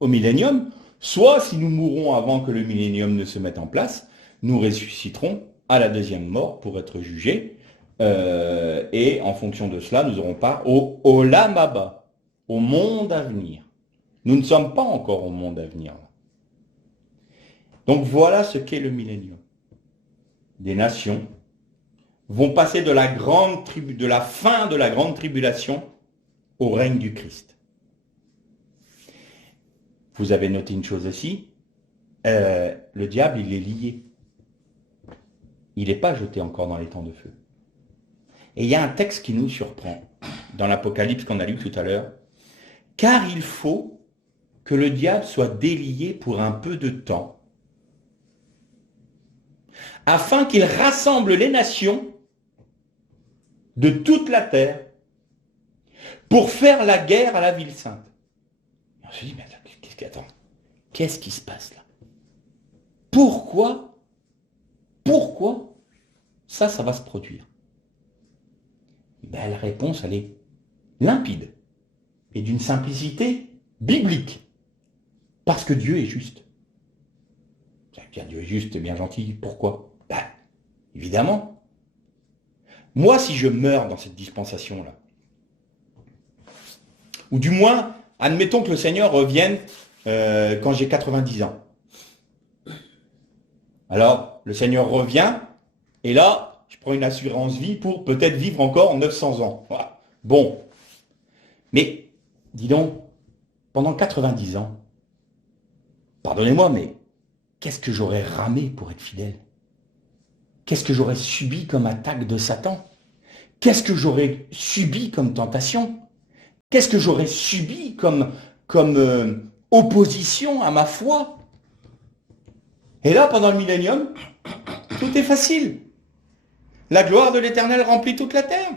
au millénium, soit si nous mourrons avant que le millénium ne se mette en place, nous ressusciterons à la deuxième mort pour être jugés, et en fonction de cela, nous aurons part au Olam Haba, au monde à venir. Nous ne sommes pas encore au monde à venir. Donc voilà ce qu'est le millénium. Des nations vont passer de la fin de la grande tribulation au règne du Christ. Vous avez noté une chose aussi, le diable, il est lié. Il n'est pas jeté encore dans les temps de feu. Et il y a un texte qui nous surprend, dans l'Apocalypse qu'on a lu tout à l'heure, car il faut que le diable soit délié pour un peu de temps, afin qu'il rassemble les nations de toute la terre pour faire la guerre à la ville sainte. Et on se dit, mais attends, qu'est-ce qui se passe là? Pourquoi ça va se produire? Ben, la réponse, elle est limpide et d'une simplicité biblique. Parce que Dieu est juste. Bien, Dieu est juste, bien gentil. Pourquoi? Ben, évidemment. Moi, si je meurs dans cette dispensation-là, ou du moins, admettons que le Seigneur revienne quand j'ai 90 ans. Alors, le Seigneur revient, et là, je prends une assurance vie pour peut-être vivre encore 900 ans. Voilà. Bon. Mais, dis donc, pendant 90 ans, pardonnez-moi, mais qu'est-ce que j'aurais ramé pour être fidèle? Qu'est-ce que j'aurais subi comme attaque de Satan? Qu'est-ce que j'aurais subi comme tentation? Qu'est-ce que j'aurais subi comme opposition à ma foi? Et là, pendant le millénium, tout est facile. La gloire de l'Éternel remplit toute la terre.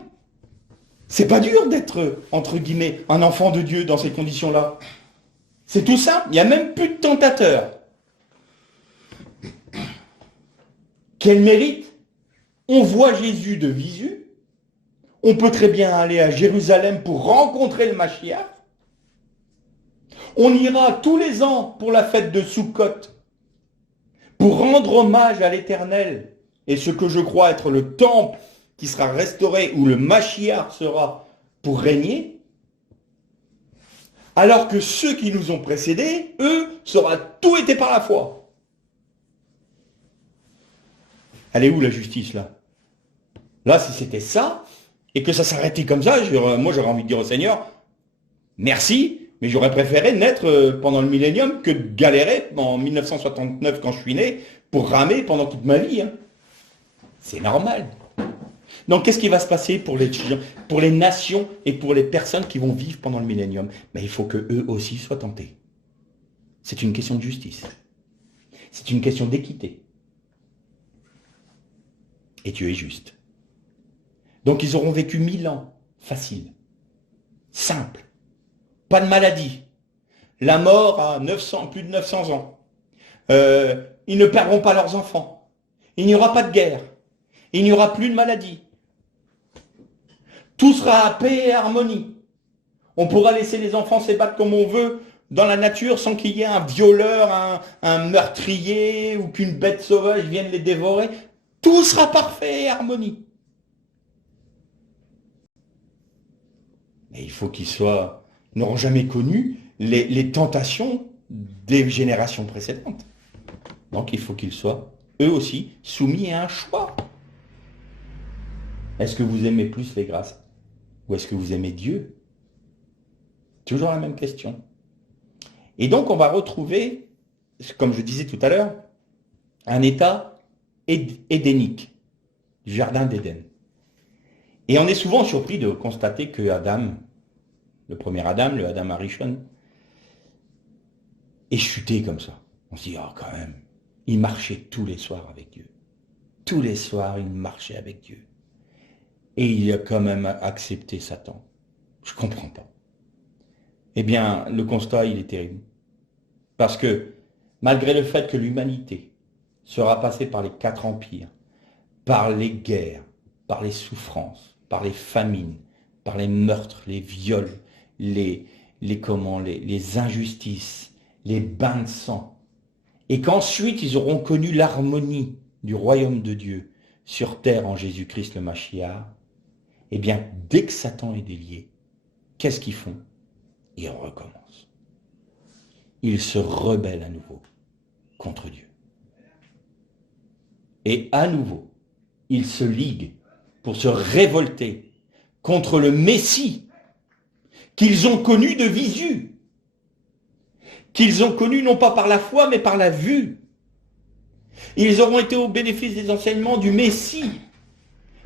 C'est pas dur d'être, entre guillemets, un enfant de Dieu dans ces conditions-là. C'est tout simple, il n'y a même plus de tentateurs. Quel mérite? On voit Jésus de visu. On peut très bien aller à Jérusalem pour rencontrer le Mashiach. On ira tous les ans pour la fête de Sukkot, pour rendre hommage à l'Éternel et ce que je crois être le temple qui sera restauré, où le Mashiach sera pour régner. Alors que ceux qui nous ont précédés, eux, sera tout été par la foi. Elle est où la justice là? Là, si c'était ça, et que ça s'arrêtait comme ça, moi j'aurais envie de dire au Seigneur, merci, mais j'aurais préféré naître pendant le millénium que de galérer en 1969 quand je suis né, pour ramer pendant toute ma vie. Hein. C'est normal. Donc, qu'est-ce qui va se passer pour les nations et pour les personnes qui vont vivre pendant le millénium? Mais il faut qu'eux aussi soient tentés. C'est une question de justice. C'est une question d'équité. Et Dieu est juste. Donc, ils auront vécu 1000 ans, facile, simple, pas de maladie, la mort à plus de 900 ans. Ils ne perdront pas leurs enfants. Il n'y aura pas de guerre. Il n'y aura plus de maladie. Tout sera à paix et harmonie. On pourra laisser les enfants s'ébattre comme on veut dans la nature sans qu'il y ait un violeur, un meurtrier ou qu'une bête sauvage vienne les dévorer. Tout sera parfait et harmonie. Mais il faut qu'ils n'auront jamais connu les tentations des générations précédentes. Donc il faut qu'ils soient, eux aussi, soumis à un choix. Est-ce que vous aimez plus les grâces ou est-ce que vous aimez Dieu? Toujours la même question. Et donc on va retrouver, comme je disais tout à l'heure, un état édénique, du jardin d'Éden. Et on est souvent surpris de constater que Adam, le premier Adam, le Adam Arishon, est chuté comme ça. On se dit, oh quand même, il marchait tous les soirs avec Dieu. Tous les soirs, il marchait avec Dieu. Et il a quand même accepté Satan. Je ne comprends pas. Eh bien, le constat, il est terrible. Parce que, malgré le fait que l'humanité sera passée par les 4 empires, par les guerres, par les souffrances, par les famines, par les meurtres, les viols, les injustices, les bains de sang, et qu'ensuite ils auront connu l'harmonie du royaume de Dieu sur terre en Jésus-Christ le Mashiach, eh bien, dès que Satan est délié, qu'est-ce qu'ils font? Ils recommencent. Ils se rebellent à nouveau contre Dieu. Et à nouveau, ils se liguent pour se révolter contre le Messie qu'ils ont connu de visu, qu'ils ont connu non pas par la foi, mais par la vue. Ils auront été au bénéfice des enseignements du Messie,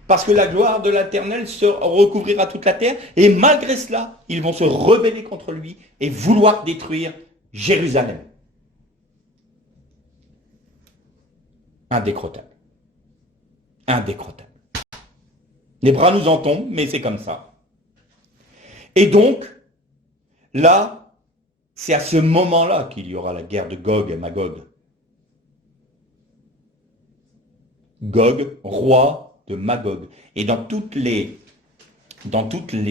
parce que la gloire de l'Éternel se recouvrira toute la terre, et malgré cela, ils vont se rebeller contre lui et vouloir détruire Jérusalem. Indécrottable. Indécrottable. Les bras nous en tombent, mais c'est comme ça. Et donc, là, c'est à ce moment-là qu'il y aura la guerre de Gog et Magog. Gog, roi de Magog. Et dans toutes les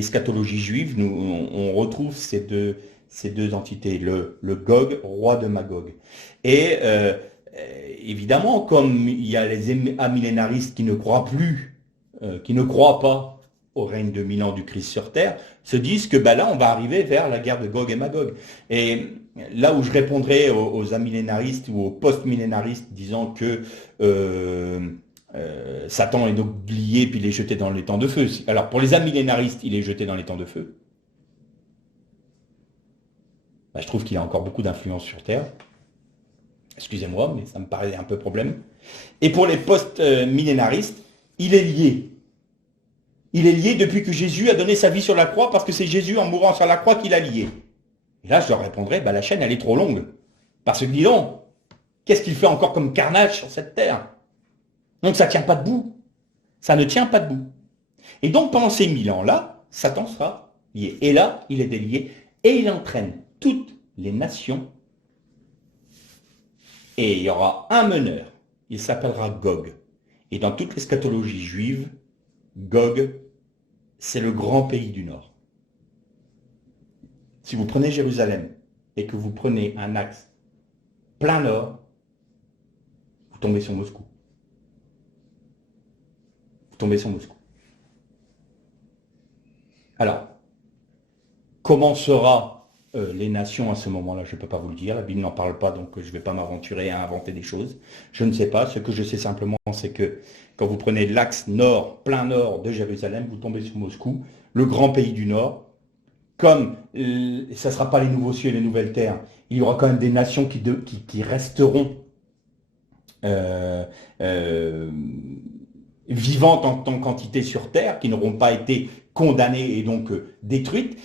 scatologies juives, on retrouve ces deux entités, le Gog, roi de Magog. Et évidemment, comme il y a les amillénaristes qui ne croient plus, qui ne croient pas au règne de 1000 ans du Christ sur terre, se disent que ben là, on va arriver vers la guerre de Gog et Magog. Et là où je répondrai aux amillénaristes ou aux post-millénaristes disant que Satan est donc lié puis il est jeté dans les temps de feu. Alors pour les amillénaristes, il est jeté dans les temps de feu. Ben, je trouve qu'il a encore beaucoup d'influence sur terre. Excusez-moi, mais ça me paraît un peu problème. Et pour les post-millénaristes, il est lié. Il est lié depuis que Jésus a donné sa vie sur la croix, parce que c'est Jésus en mourant sur la croix qu'il a lié. Et là, je leur répondrai, bah, la chaîne, elle est trop longue. Parce que, dis donc, qu'est-ce qu'il fait encore comme carnage sur cette terre? Donc, ça ne tient pas debout. Ça ne tient pas debout. Et donc, pendant ces 1000 ans-là, Satan sera lié. Et là, il est délié, et il entraîne toutes les nations. Et il y aura un meneur. Il s'appellera Gog. Et dans toute l'eschatologie juive, Gog, c'est le grand pays du Nord. Si vous prenez Jérusalem et que vous prenez un axe plein Nord, vous tombez sur Moscou. Vous tombez sur Moscou. Alors, comment sera les nations à ce moment-là? Je ne peux pas vous le dire. La Bible n'en parle pas, donc je ne vais pas m'aventurer à inventer des choses. Je ne sais pas. Ce que je sais simplement, c'est que quand vous prenez l'axe nord, plein nord de Jérusalem, vous tombez sur Moscou, le grand pays du Nord. Comme ça ne sera pas les nouveaux cieux et les nouvelles terres, il y aura quand même des nations qui resteront vivantes en tant quantité sur terre, qui n'auront pas été condamnées et donc détruites.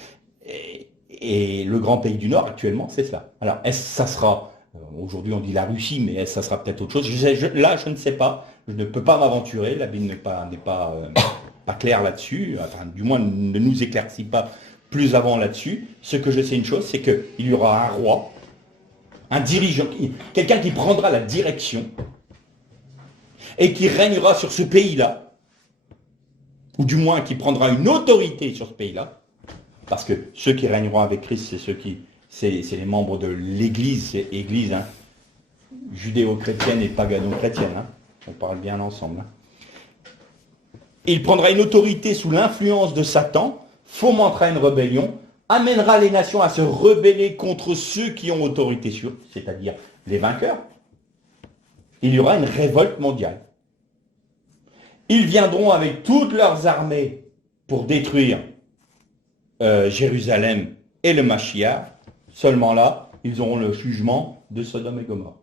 Et le grand pays du Nord, actuellement, c'est ça. Alors, est-ce que ça sera, aujourd'hui on dit la Russie, mais est-ce que ça sera peut-être autre chose? Là, je ne sais pas. Je ne peux pas m'aventurer. La Bible pas claire là-dessus. Enfin, du moins, ne nous éclaircit pas plus avant là-dessus. Ce que je sais une chose, c'est qu'il y aura un roi, un dirigeant, quelqu'un qui prendra la direction et qui régnera sur ce pays-là, ou du moins qui prendra une autorité sur ce pays-là, parce que ceux qui régneront avec Christ, c'est les membres de l'Église, c'est Église, hein, judéo-chrétienne et pagano-chrétienne, hein, on parle bien ensemble. Hein. Il prendra une autorité sous l'influence de Satan, fomentera une rébellion, amènera les nations à se rebeller contre ceux qui ont autorité sur eux, c'est-à-dire les vainqueurs. Il y aura une révolte mondiale. Ils viendront avec toutes leurs armées pour détruire Jérusalem et le Mashiach. Seulement là, ils auront le jugement de Sodome et Gomorrhe.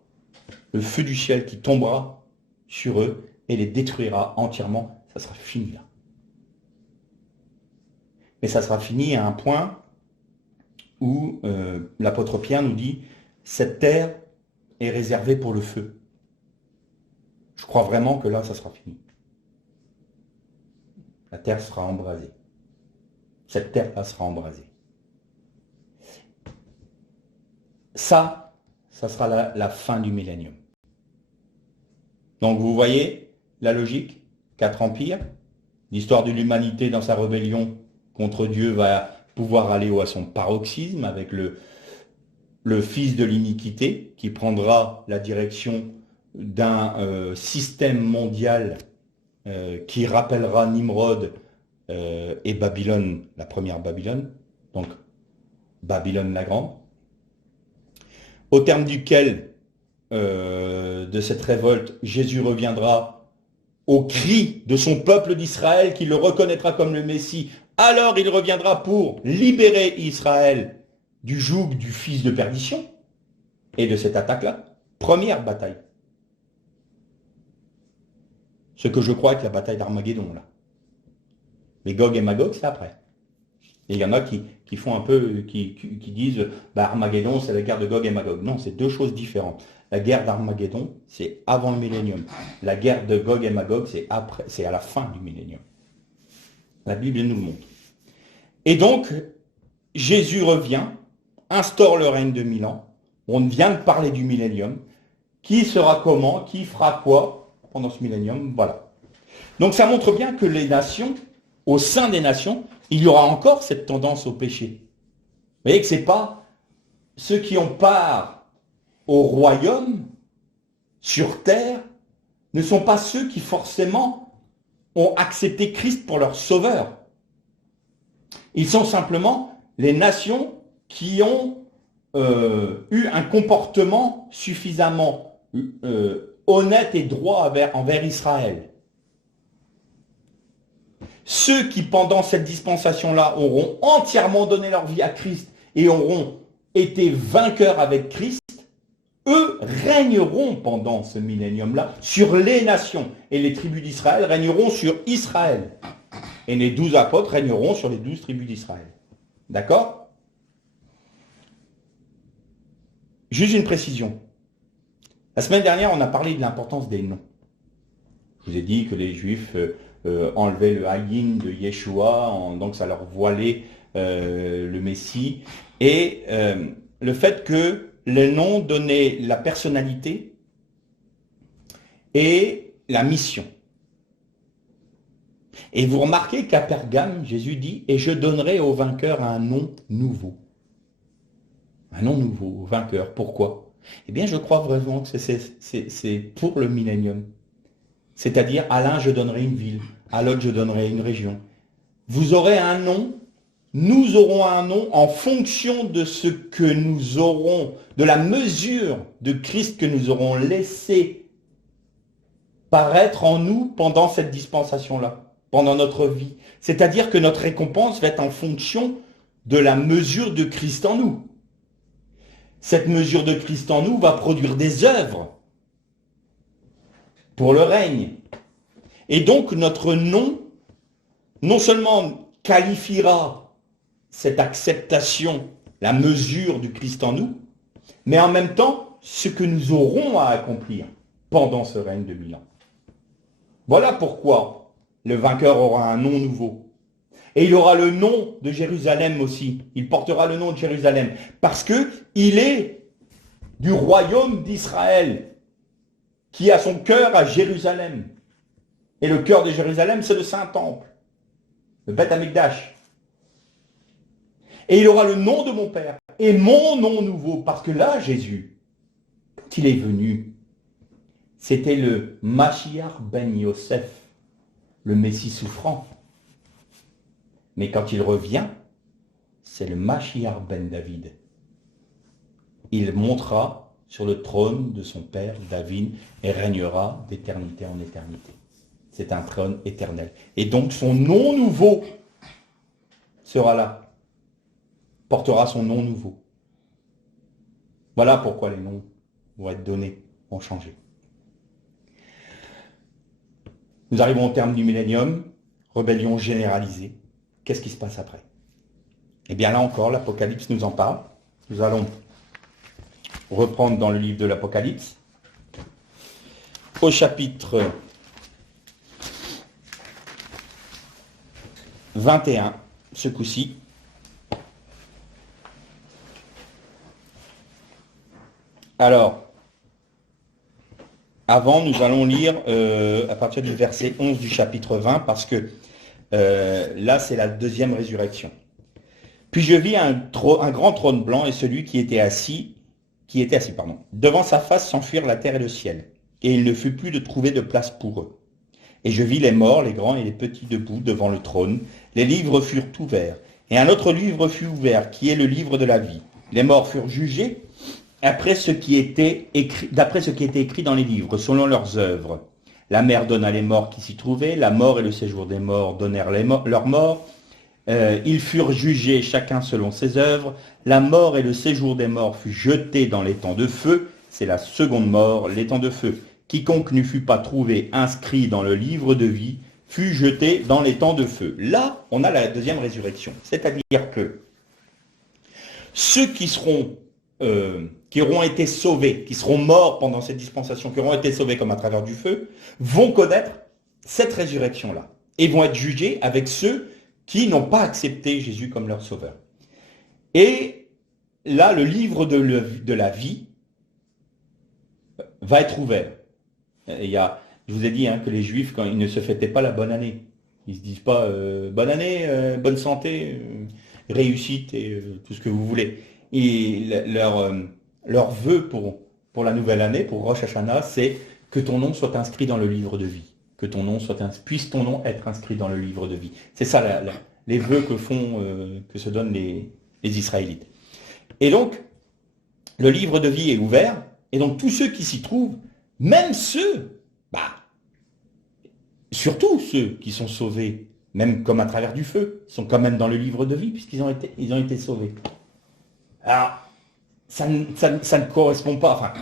Le feu du ciel qui tombera sur eux et les détruira entièrement. Ça sera fini là. Mais ça sera fini à un point où l'apôtre Pierre nous dit « Cette terre est réservée pour le feu ». Je crois vraiment que là, ça sera fini. La terre sera embrasée. Cette terre-là sera embrasée. Ça sera la fin du millénium. Donc vous voyez la logique, 4 empires, l'histoire de l'humanité dans sa rébellion contre Dieu va pouvoir aller à son paroxysme avec le fils de l'iniquité qui prendra la direction d'un système mondial qui rappellera Nimrod et Babylone, la première Babylone, donc Babylone la Grande, au terme duquel, de cette révolte, Jésus reviendra au cri de son peuple d'Israël qui le reconnaîtra comme le Messie. Alors il reviendra pour libérer Israël du joug du fils de perdition et de cette attaque-là. Première bataille. Ce que je crois être la bataille d'Armageddon, là. Mais Gog et Magog, c'est après. Et il y en a qui font un peu, qui disent, Armageddon, c'est la guerre de Gog et Magog. Non, c'est deux choses différentes. La guerre d'Armageddon, c'est avant le millénium. La guerre de Gog et Magog, c'est après, c'est à la fin du millénium. La Bible nous le montre. Et donc, Jésus revient, instaure le règne de 1000 ans. On vient de parler du millénium. Qui sera comment? Qui fera quoi pendant ce millénium? Voilà. Donc ça montre bien que les nations, au sein des nations, il y aura encore cette tendance au péché. Vous voyez que ce n'est pas ceux qui ont part au royaume, sur terre, ne sont pas ceux qui forcément ont accepté Christ pour leur sauveur. Ils sont simplement les nations qui ont eu un comportement suffisamment honnête et droit envers Israël. Ceux qui, pendant cette dispensation-là, auront entièrement donné leur vie à Christ et auront été vainqueurs avec Christ, eux régneront pendant ce millénium-là sur les nations. Et les tribus d'Israël régneront sur Israël. Et les 12 apôtres régneront sur les 12 tribus d'Israël. D'accord? Juste une précision. La semaine dernière, on a parlé de l'importance des noms. Je vous ai dit que les Juifs enlevaient le haïn de Yeshua, donc ça leur voilait le Messie. Et le fait que les noms donnaient la personnalité et la mission. Et vous remarquez qu'à Pergame, Jésus dit « Et je donnerai au vainqueur un nom nouveau ». Un nom nouveau, au vainqueur. Pourquoi? Eh bien, je crois vraiment que c'est pour le millénium. C'est-à-dire, à l'un, je donnerai une ville, à l'autre, je donnerai une région. Vous aurez un nom, nous aurons un nom en fonction de ce que nous aurons, de la mesure de Christ que nous aurons laissé paraître en nous pendant cette dispensation-là, pendant notre vie. C'est-à-dire que notre récompense va être en fonction de la mesure de Christ en nous. Cette mesure de Christ en nous va produire des œuvres pour le règne. Et donc notre nom, non seulement qualifiera cette acceptation, la mesure du Christ en nous, mais en même temps, ce que nous aurons à accomplir pendant ce règne de 1000 ans. Voilà pourquoi le vainqueur aura un nom nouveau. Et il aura le nom de Jérusalem aussi. Il portera le nom de Jérusalem. Parce qu'il est du royaume d'Israël, qui a son cœur à Jérusalem. Et le cœur de Jérusalem, c'est le Saint-Temple, le Beth Amikdash. Et il aura le nom de mon Père, et mon nom nouveau. Parce que là, Jésus, quand il est venu, c'était le Mashiach ben Yosef, le Messie souffrant. Mais quand il revient, c'est le Mashiach ben David. Il montera sur le trône de son père David et régnera d'éternité en éternité. C'est un trône éternel. Et donc son nom nouveau sera là, portera son nom nouveau. Voilà pourquoi les noms vont être donnés, vont changer. Nous arrivons au terme du millénium, rébellion généralisée. Qu'est-ce qui se passe après? Eh bien là encore, l'Apocalypse nous en parle. Nous allons reprendre dans le livre de l'Apocalypse, au chapitre 21, ce coup-ci. Alors, avant, nous allons lire à partir du verset 11 du chapitre 20, parce que là, c'est la deuxième résurrection. Puis je vis un grand trône blanc et celui qui était assis, devant sa face s'enfuirent la terre et le ciel. Et il ne fut plus de trouver de place pour eux. Et je vis les morts, les grands et les petits debout devant le trône. Les livres furent ouverts. Et un autre livre fut ouvert, qui est le livre de la vie. Les morts furent jugés d'après ce qui était écrit dans les livres, selon leurs œuvres. La mer donna les morts qui s'y trouvaient, la mort et le séjour des morts donnèrent leurs morts. Ils furent jugés chacun selon ses œuvres. La mort et le séjour des morts fut jeté dans l'étang de feu. C'est la seconde mort, l'étang de feu. Quiconque ne fut pas trouvé inscrit dans le livre de vie fut jeté dans l'étang de feu. Là, on a la deuxième résurrection. C'est-à-dire que ceux qui auront été sauvés, qui seront morts pendant cette dispensation, qui auront été sauvés comme à travers du feu, vont connaître cette résurrection-là. Et vont être jugés avec ceux qui n'ont pas accepté Jésus comme leur sauveur. Et là, le livre de la vie va être ouvert. Je vous ai dit que les Juifs, quand ils ne se fêtaient pas la bonne année, ils ne se disent pas bonne année, bonne santé, réussite et tout ce que vous voulez. Et leur vœu pour la nouvelle année, pour Rosh Hashanah, c'est que ton nom soit inscrit dans le livre de vie. Que ton nom puisse ton nom être inscrit dans le livre de vie. C'est ça les vœux que se donnent les Israélites. Et donc, le livre de vie est ouvert, et donc tous ceux qui s'y trouvent, même ceux, surtout ceux qui sont sauvés, même comme à travers du feu, sont quand même dans le livre de vie, puisqu'ils ont été sauvés. Alors, ça ne correspond pas,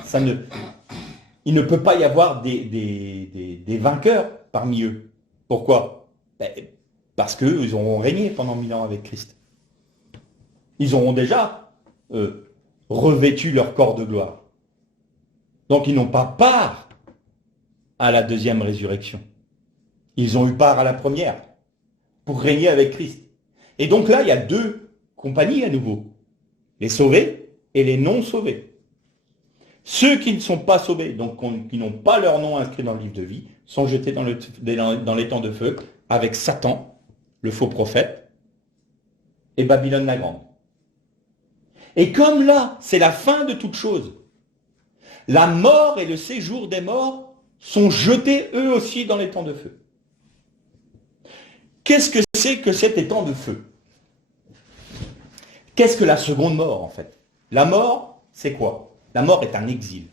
il ne peut pas y avoir des vainqueurs parmi eux. Pourquoi? Parce qu'ils auront régné pendant 1000 ans avec Christ. Ils auront déjà revêtu leur corps de gloire. Donc ils n'ont pas part à la deuxième résurrection. Ils ont eu part à la première, pour régner avec Christ. Et donc là, il y a deux compagnies à nouveau. Les sauvés et les non sauvés. Ceux qui ne sont pas sauvés, donc qui n'ont pas leur nom inscrit dans le livre de vie, sont jetés dans l'étang de feu avec Satan, le faux prophète, et Babylone la Grande. Et comme là, c'est la fin de toute chose, la mort et le séjour des morts sont jetés eux aussi dans l'étang de feu. Qu'est-ce que c'est que cet étang de feu? Qu'est-ce que la seconde mort en fait? La mort, c'est quoi? La mort est un exil.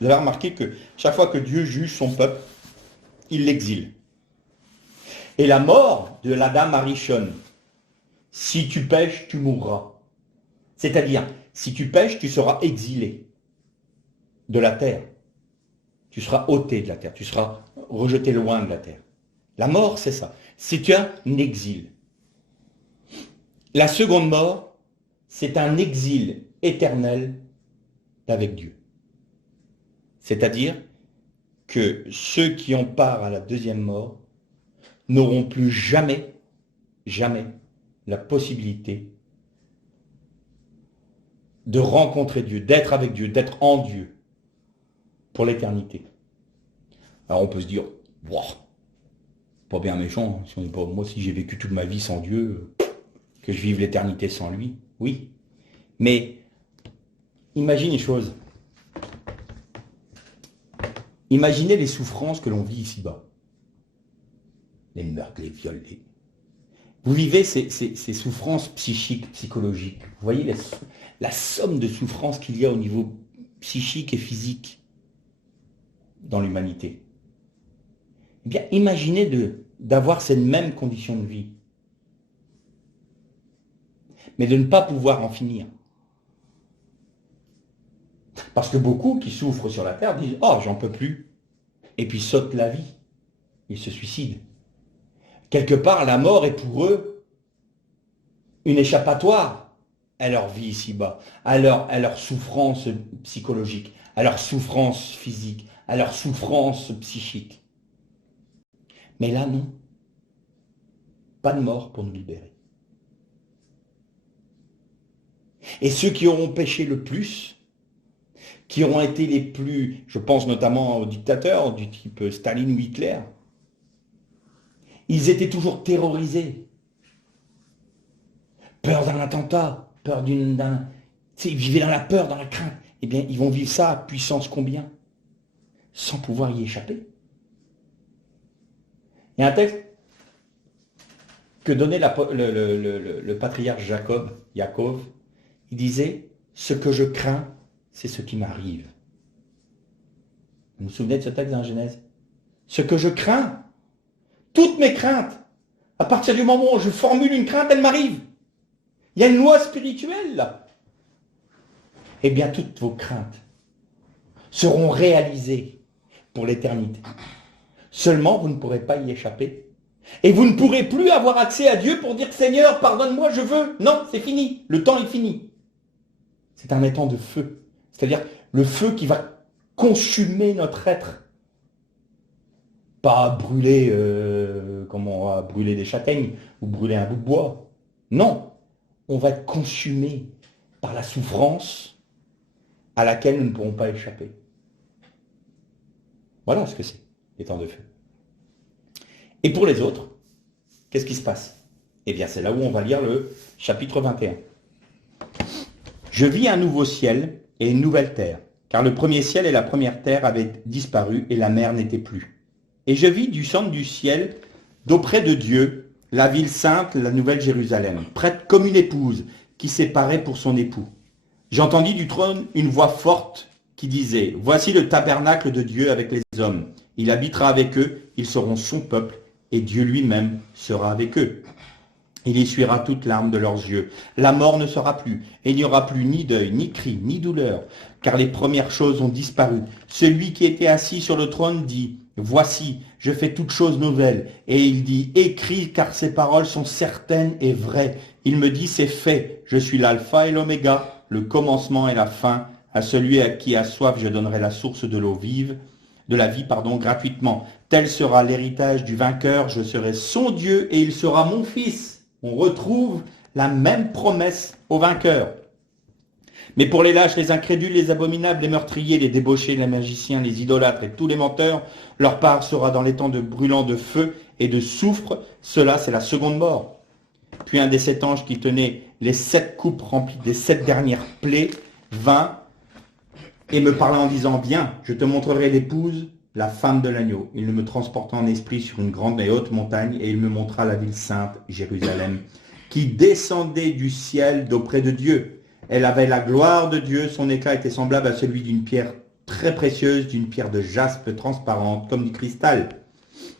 Vous avez remarqué que chaque fois que Dieu juge son peuple, il l'exile. Et la mort de l'Adam Arishon, si tu pèches, tu mourras. C'est-à-dire, si tu pèches, tu seras exilé de la terre. Tu seras ôté de la terre, tu seras rejeté loin de la terre. La mort, c'est ça. C'est un exil. La seconde mort, c'est un exil éternel avec Dieu. C'est-à-dire que ceux qui ont part à la deuxième mort n'auront plus jamais, jamais la possibilité de rencontrer Dieu, d'être avec Dieu, d'être en Dieu pour l'éternité. Alors on peut se dire, wow, pas bien méchant, si on n'est pas, moi si j'ai vécu toute ma vie sans Dieu, que je vive l'éternité sans lui, oui. Mais imagine une chose. Imaginez les souffrances que l'on vit ici-bas. Les meurtres, les viols. Vous vivez ces souffrances psychiques, psychologiques. Vous voyez la somme de souffrances qu'il y a au niveau psychique et physique dans l'humanité. Eh bien, imaginez d'avoir cette même condition de vie. Mais de ne pas pouvoir en finir. Parce que beaucoup qui souffrent sur la terre disent « Oh, j'en peux plus ». Et puis sautent la vie. Ils se suicident. Quelque part, la mort est pour eux une échappatoire à leur vie ici-bas, à leur souffrance psychologique, à leur souffrance physique, à leur souffrance psychique. Mais là, non. Pas de mort pour nous libérer. Et ceux qui auront péché le plus, qui auront été les plus, je pense notamment aux dictateurs du type Staline ou Hitler, ils étaient toujours terrorisés. Peur d'un attentat, peur d'un... Ils vivaient dans la peur, dans la crainte. Eh bien, ils vont vivre ça à puissance combien? Sans pouvoir y échapper. Il y a un texte que donnait le patriarche Jacob, il disait « Ce que je crains, c'est ce qui m'arrive. » Vous vous souvenez de ce texte dans la Genèse? Ce que je crains, toutes mes craintes, à partir du moment où je formule une crainte, elle m'arrive. Il y a une loi spirituelle là. Eh bien, toutes vos craintes seront réalisées pour l'éternité. Seulement, vous ne pourrez pas y échapper. Et vous ne pourrez plus avoir accès à Dieu pour dire « Seigneur, pardonne-moi, je veux ». Non, c'est fini. Le temps est fini. C'est un étang de feu. C'est-à-dire le feu qui va consumer notre être. Pas brûler, comme on va brûler des châtaignes ou brûler un bout de bois. Non, on va être consumé par la souffrance à laquelle nous ne pourrons pas échapper. Voilà ce que c'est, l'étang de feu. Et pour les autres, qu'est-ce qui se passe? Eh bien, c'est là où on va lire le chapitre 21. Je vis un nouveau ciel et une nouvelle terre, car le premier ciel et la première terre avaient disparu et la mer n'était plus. Et je vis du centre du ciel, d'auprès de Dieu, la ville sainte, la nouvelle Jérusalem, prête comme une épouse qui s'est parée pour son époux. J'entendis du trône une voix forte qui disait « Voici le tabernacle de Dieu avec les hommes. Il habitera avec eux, ils seront son peuple, et Dieu lui-même sera avec eux. Il essuiera toute larme de leurs yeux. La mort ne sera plus, et il n'y aura plus ni deuil, ni cri, ni douleur, car les premières choses ont disparu. Celui qui était assis sur le trône dit « Voici, je fais toutes choses nouvelles. » Et il dit « Écris, car ces paroles sont certaines et vraies. » Il me dit « C'est fait, je suis l'alpha et l'oméga, le commencement et la fin. À celui à qui a soif, je donnerai la source de l'eau vive, de la vie, gratuitement. Tel sera l'héritage du vainqueur, je serai son Dieu et il sera mon fils. » On retrouve la même promesse au vainqueur. Mais pour les lâches, les incrédules, les abominables, les meurtriers, les débauchés, les magiciens, les idolâtres et tous les menteurs, leur part sera dans les temps de brûlant de feu et de soufre. Cela, c'est la seconde mort. Puis un des 7 anges qui tenait les 7 coupes remplies des 7 dernières plaies vint et me parla en disant « Viens, je te montrerai l'épouse, la femme de l'agneau. » Il me transporta en esprit sur une grande et haute montagne, et il me montra la ville sainte, Jérusalem, qui descendait du ciel d'auprès de Dieu. Elle avait la gloire de Dieu, son éclat était semblable à celui d'une pierre très précieuse, d'une pierre de jaspe transparente, comme du cristal.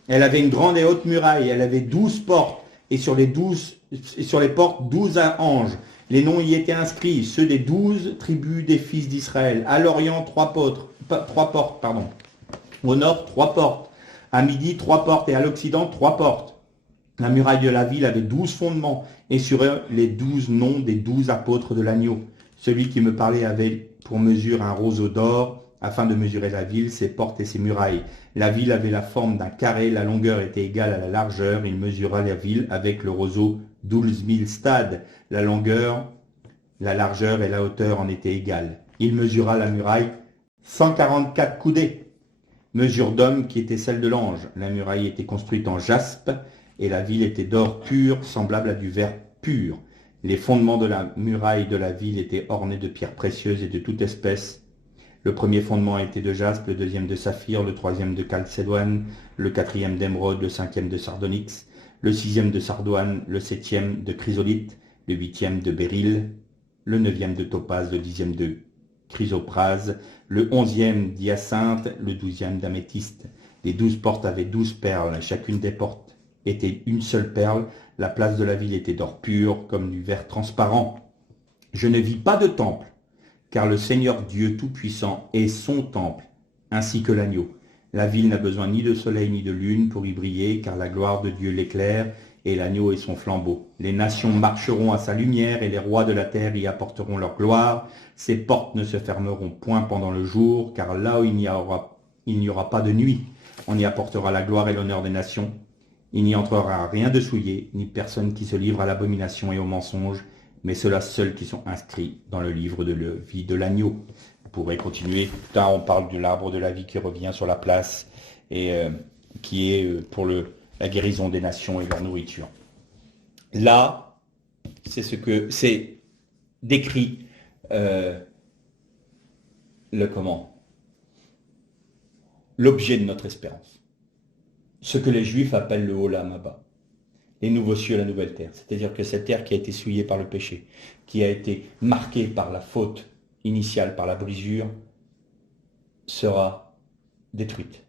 Elle avait une grande et haute muraille, elle avait 12 portes, et sur les portes 12 anges. Les noms y étaient inscrits, ceux des 12 tribus des fils d'Israël. À l'Orient, 3 portes. Au nord, 3 portes. À midi, 3 portes. Et à l'occident, 3 portes. La muraille de la ville avait 12 fondements, et sur eux, les 12 noms des 12 apôtres de l'agneau. Celui qui me parlait avait pour mesure un roseau d'or, afin de mesurer la ville, ses portes et ses murailles. La ville avait la forme d'un carré, la longueur était égale à la largeur. Il mesura la ville avec le roseau 12 000 stades. La longueur, la largeur et la hauteur en étaient égales. Il mesura la muraille 144 coudées. Mesure d'homme qui était celle de l'ange. La muraille était construite en jaspe, et la ville était d'or pur, semblable à du verre pur. Les fondements de la muraille de la ville étaient ornés de pierres précieuses et de toute espèce. Le premier fondement était de jaspe, le deuxième de saphir, le troisième de chalcédoine, le quatrième d'émeraude, le cinquième de sardonyx, le sixième de sardoine, le septième de chrysolite, le huitième de béryl, le neuvième de topaze, le dixième de chrysoprase, le onzième d'hyacinthe, le douzième d'améthyste. Les 12 portes avaient 12 perles, chacune des portes était une seule perle. La place de la ville était d'or pur, comme du verre transparent. Je ne vis pas de temple, car le Seigneur Dieu Tout-Puissant est son temple, ainsi que l'agneau. La ville n'a besoin ni de soleil ni de lune pour y briller, car la gloire de Dieu l'éclaire, et l'agneau est son flambeau. Les nations marcheront à sa lumière, et les rois de la terre y apporteront leur gloire. Ses portes ne se fermeront point pendant le jour, car là où il n'y aura pas de nuit, on y apportera la gloire et l'honneur des nations. Il n'y entrera rien de souillé, ni personne qui se livre à l'abomination et au mensonge, mais ceux-là seuls qui sont inscrits dans le livre de la vie de l'agneau. Vous pourrez continuer. Là, on parle de l'arbre de la vie qui revient sur la place et qui est pour la guérison des nations et leur nourriture. Là, c'est ce que c'est décrit l'objet de notre espérance. Ce que les Juifs appellent le Olam Haba, les nouveaux cieux et la nouvelle terre. C'est-à-dire que cette terre qui a été souillée par le péché, qui a été marquée par la faute initiale, par la brisure, sera détruite.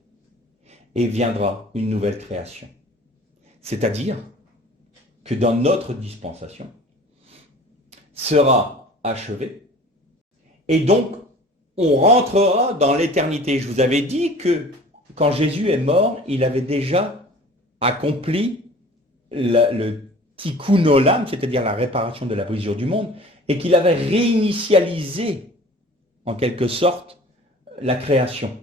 Et viendra une nouvelle création. C'est-à-dire que dans notre dispensation, sera achevée, et donc on rentrera dans l'éternité. Je vous avais dit que quand Jésus est mort, il avait déjà accompli le tikkun olam, c'est-à-dire la réparation de la brisure du monde, et qu'il avait réinitialisé, en quelque sorte, la création.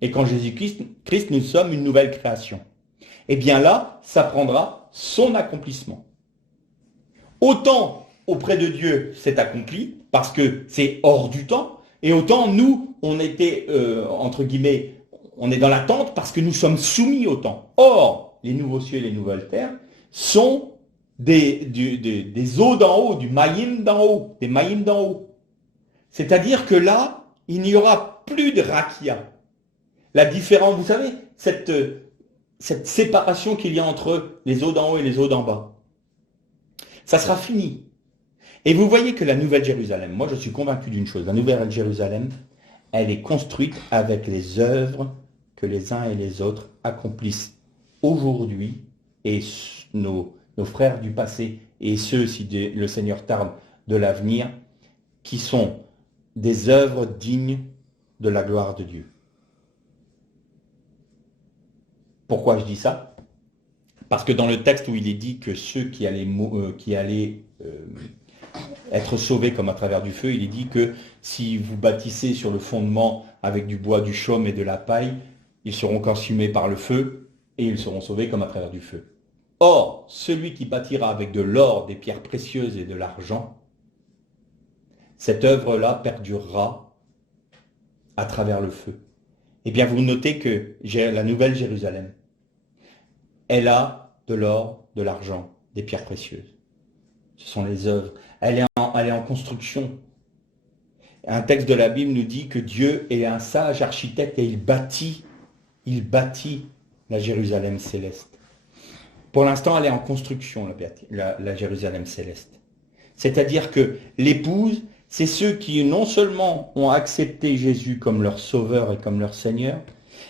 Et qu'en Jésus-Christ, nous sommes une nouvelle création. Et bien là, ça prendra son accomplissement. Autant auprès de Dieu, c'est accompli, parce que c'est hors du temps, et autant nous, on était, entre guillemets, on est dans l'attente parce que nous sommes soumis au temps. Or, les nouveaux cieux et les nouvelles terres sont des eaux d'en haut, du mayim d'en haut, des mayim d'en haut. C'est-à-dire que là, il n'y aura plus de rakia. La différence, vous savez, cette séparation qu'il y a entre les eaux d'en haut et les eaux d'en bas, ça sera fini. Et vous voyez que la Nouvelle Jérusalem, moi je suis convaincu d'une chose, la Nouvelle Jérusalem, elle est construite avec les œuvres que les uns et les autres accomplissent aujourd'hui, et nos frères du passé, et ceux, si le Seigneur tarde, de l'avenir, qui sont des œuvres dignes de la gloire de Dieu. Pourquoi je dis ça? Parce que dans le texte où il est dit que ceux qui allaient être sauvés comme à travers du feu, il est dit que si vous bâtissez sur le fondement avec du bois, du chaume et de la paille, ils seront consumés par le feu et ils seront sauvés comme à travers du feu. Or, celui qui bâtira avec de l'or, des pierres précieuses et de l'argent, cette œuvre-là perdurera à travers le feu. Eh bien, vous notez que la Nouvelle Jérusalem, elle a de l'or, de l'argent, des pierres précieuses. Ce sont les œuvres. Elle est en construction. Un texte de la Bible nous dit que Dieu est un sage architecte et il bâtit la Jérusalem céleste. Pour l'instant, elle est en construction, la Jérusalem céleste. C'est-à-dire que l'épouse, c'est ceux qui non seulement ont accepté Jésus comme leur sauveur et comme leur Seigneur,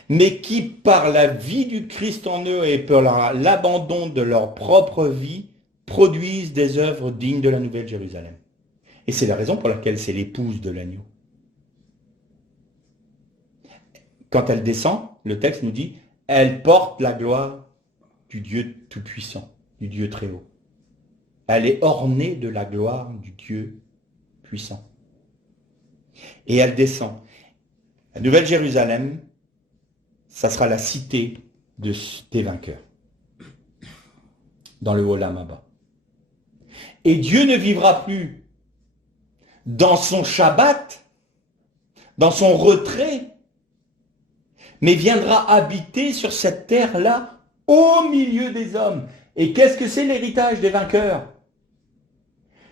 mais qui, par la vie du Christ en eux et par l'abandon de leur propre vie, produisent des œuvres dignes de la Nouvelle Jérusalem. Et c'est la raison pour laquelle c'est l'épouse de l'agneau. quand elle descend, le texte nous dit, elle porte la gloire du Dieu Tout-Puissant, du Dieu très haut. Elle est ornée de la gloire du Dieu puissant. Et elle descend. La Nouvelle Jérusalem, ça sera la cité des vainqueurs, dans le Olam Abba. Et Dieu ne vivra plus dans son Shabbat, dans son retrait, mais viendra habiter sur cette terre-là au milieu des hommes. Et qu'est-ce que c'est l'héritage des vainqueurs?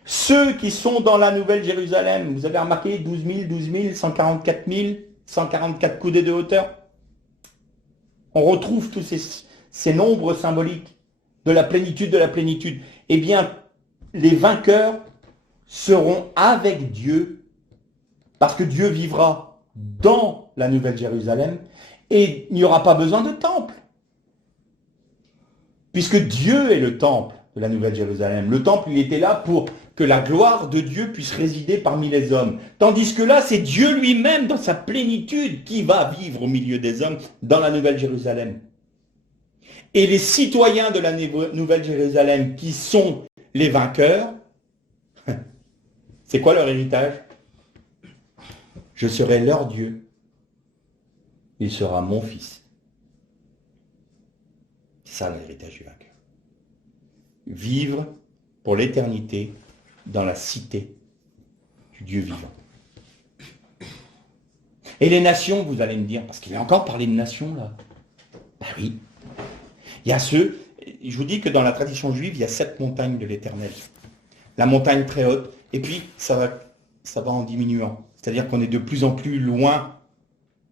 Ceux qui sont dans la Nouvelle Jérusalem, vous avez remarqué 12 000, 144 000, 144 coudées de hauteur. On retrouve tous ces nombres symboliques de la plénitude de la plénitude. Eh bien, les vainqueurs seront avec Dieu, parce que Dieu vivra dans la Nouvelle Jérusalem, et il n'y aura pas besoin de temple. Puisque Dieu est le temple de la Nouvelle Jérusalem. Le temple, il était là pour que la gloire de Dieu puisse résider parmi les hommes. Tandis que là, c'est Dieu lui-même, dans sa plénitude, qui va vivre au milieu des hommes dans la Nouvelle Jérusalem. Et les citoyens de la Nouvelle Jérusalem, qui sont les vainqueurs, c'est quoi leur héritage? Je serai leur Dieu. Il sera mon fils. C'est ça l'héritage du vainqueur. Vivre pour l'éternité dans la cité du Dieu vivant. Et les nations, vous allez me dire, parce qu'il a encore parlé de nations là. Ben oui. Il y a ceux, je vous dis que dans la tradition juive, il y a 7 montagnes de l'Éternel. La montagne très haute, et puis ça va en diminuant. C'est-à-dire qu'on est de plus en plus loin.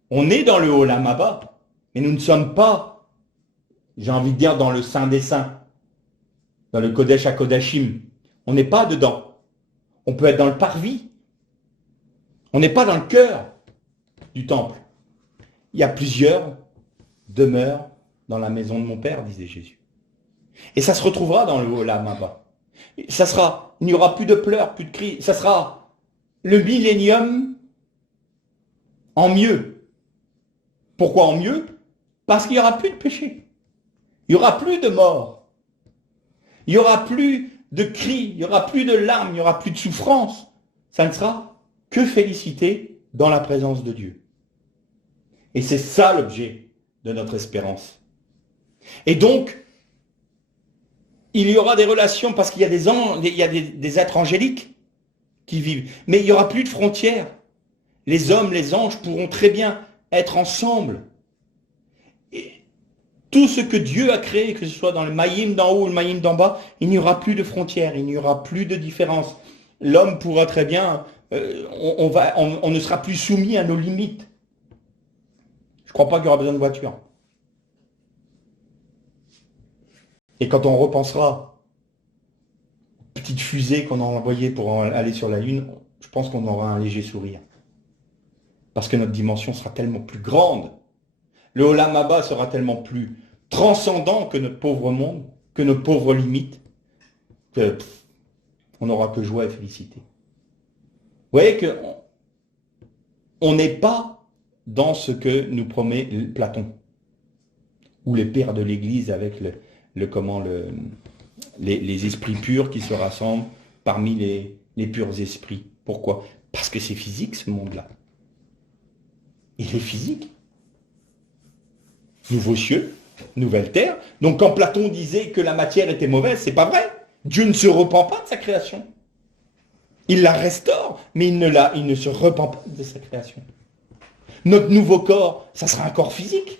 On est dans le Olam Abba, mais nous ne sommes pas, j'ai envie de dire, dans le Saint des Saints, dans le Kodesh HaKodashim. On n'est pas dedans. On peut être dans le parvis. On n'est pas dans le cœur du temple. Il y a plusieurs demeures dans la maison de mon Père, disait Jésus. Et ça se retrouvera dans le Olam Abba. Il n'y aura plus de pleurs, plus de cris. Ça sera le millénium en mieux. Pourquoi en mieux? Parce qu'il n'y aura plus de péché. Il n'y aura plus de mort. Il n'y aura plus de cris, il n'y aura plus de larmes, il n'y aura plus de souffrance. Ça ne sera que félicité dans la présence de Dieu. Et c'est ça l'objet de notre espérance. Et donc, il y aura des relations, parce qu'il y a des êtres angéliques qui vivent, mais il n'y aura plus de frontières. Les hommes, les anges pourront très bien être ensemble. Et tout ce que Dieu a créé, que ce soit dans le Maïm d'en haut ou le Maïm d'en bas, il n'y aura plus de frontières, il n'y aura plus de différence. L'homme pourra très bien, on ne sera plus soumis à nos limites. Je ne crois pas qu'il y aura besoin de voiture. Et quand on repensera aux petites fusées qu'on a envoyées pour aller sur la Lune, je pense qu'on aura un léger sourire. Parce que notre dimension sera tellement plus grande. Le Olam Abba sera tellement plus transcendant que notre pauvre monde, que nos pauvres limites, qu'on n'aura que joie et félicité. Vous voyez qu'on n'est pas dans ce que nous promet Platon, ou les pères de l'Église avec les esprits purs qui se rassemblent parmi les purs esprits. Pourquoi? Parce que c'est physique ce monde-là. Il est physique. Nouveaux cieux, nouvelle terre. Donc quand Platon disait que la matière était mauvaise, c'est pas vrai. Dieu ne se repent pas de sa création. Il la restaure, mais il ne se repent pas de sa création. Notre nouveau corps, ça sera un corps physique.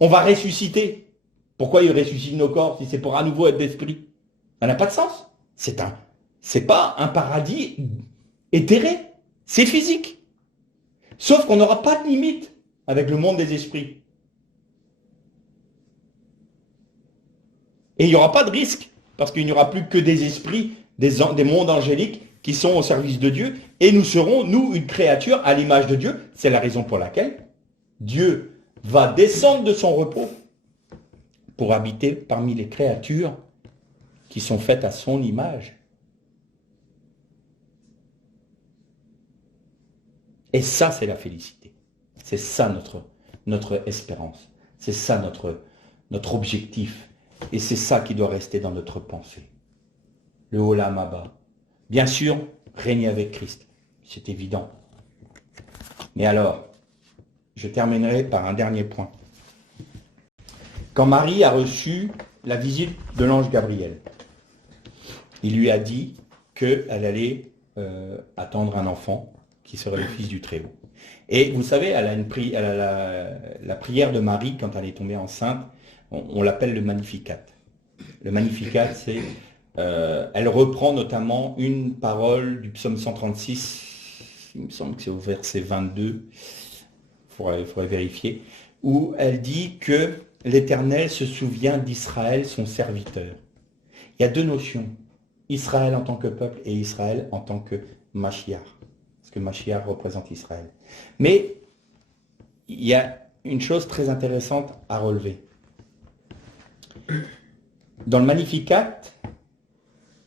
On va ressusciter. Pourquoi il ressuscite nos corps si c'est pour à nouveau être d'esprit? Ça n'a pas de sens. C'est pas un paradis éthéré. C'est physique. Sauf qu'on n'aura pas de limite avec le monde des esprits. Et il n'y aura pas de risque, parce qu'il n'y aura plus que des esprits, des mondes angéliques qui sont au service de Dieu, et nous serons, nous, une créature à l'image de Dieu. C'est la raison pour laquelle Dieu va descendre de son repos pour habiter parmi les créatures qui sont faites à son image. Et ça, c'est la félicité. C'est ça notre espérance. C'est ça notre objectif. Et c'est ça qui doit rester dans notre pensée. Le Olam Haba. Bien sûr, régner avec Christ. C'est évident. Mais alors, je terminerai par un dernier point. Quand Marie a reçu la visite de l'ange Gabriel, il lui a dit qu'elle allait attendre un enfant qui serait le fils du Très-Haut. Et vous savez, la prière de Marie, quand elle est tombée enceinte, on l'appelle le Magnificat. Le Magnificat, c'est... elle reprend notamment une parole du psaume 136, il me semble que c'est au verset 22, il faudrait vérifier, où elle dit que l'Éternel se souvient d'Israël, son serviteur. Il y a deux notions, Israël en tant que peuple et Israël en tant que Mashiach, parce que Mashiach représente Israël. Mais il y a une chose très intéressante à relever. Dans le Magnificat,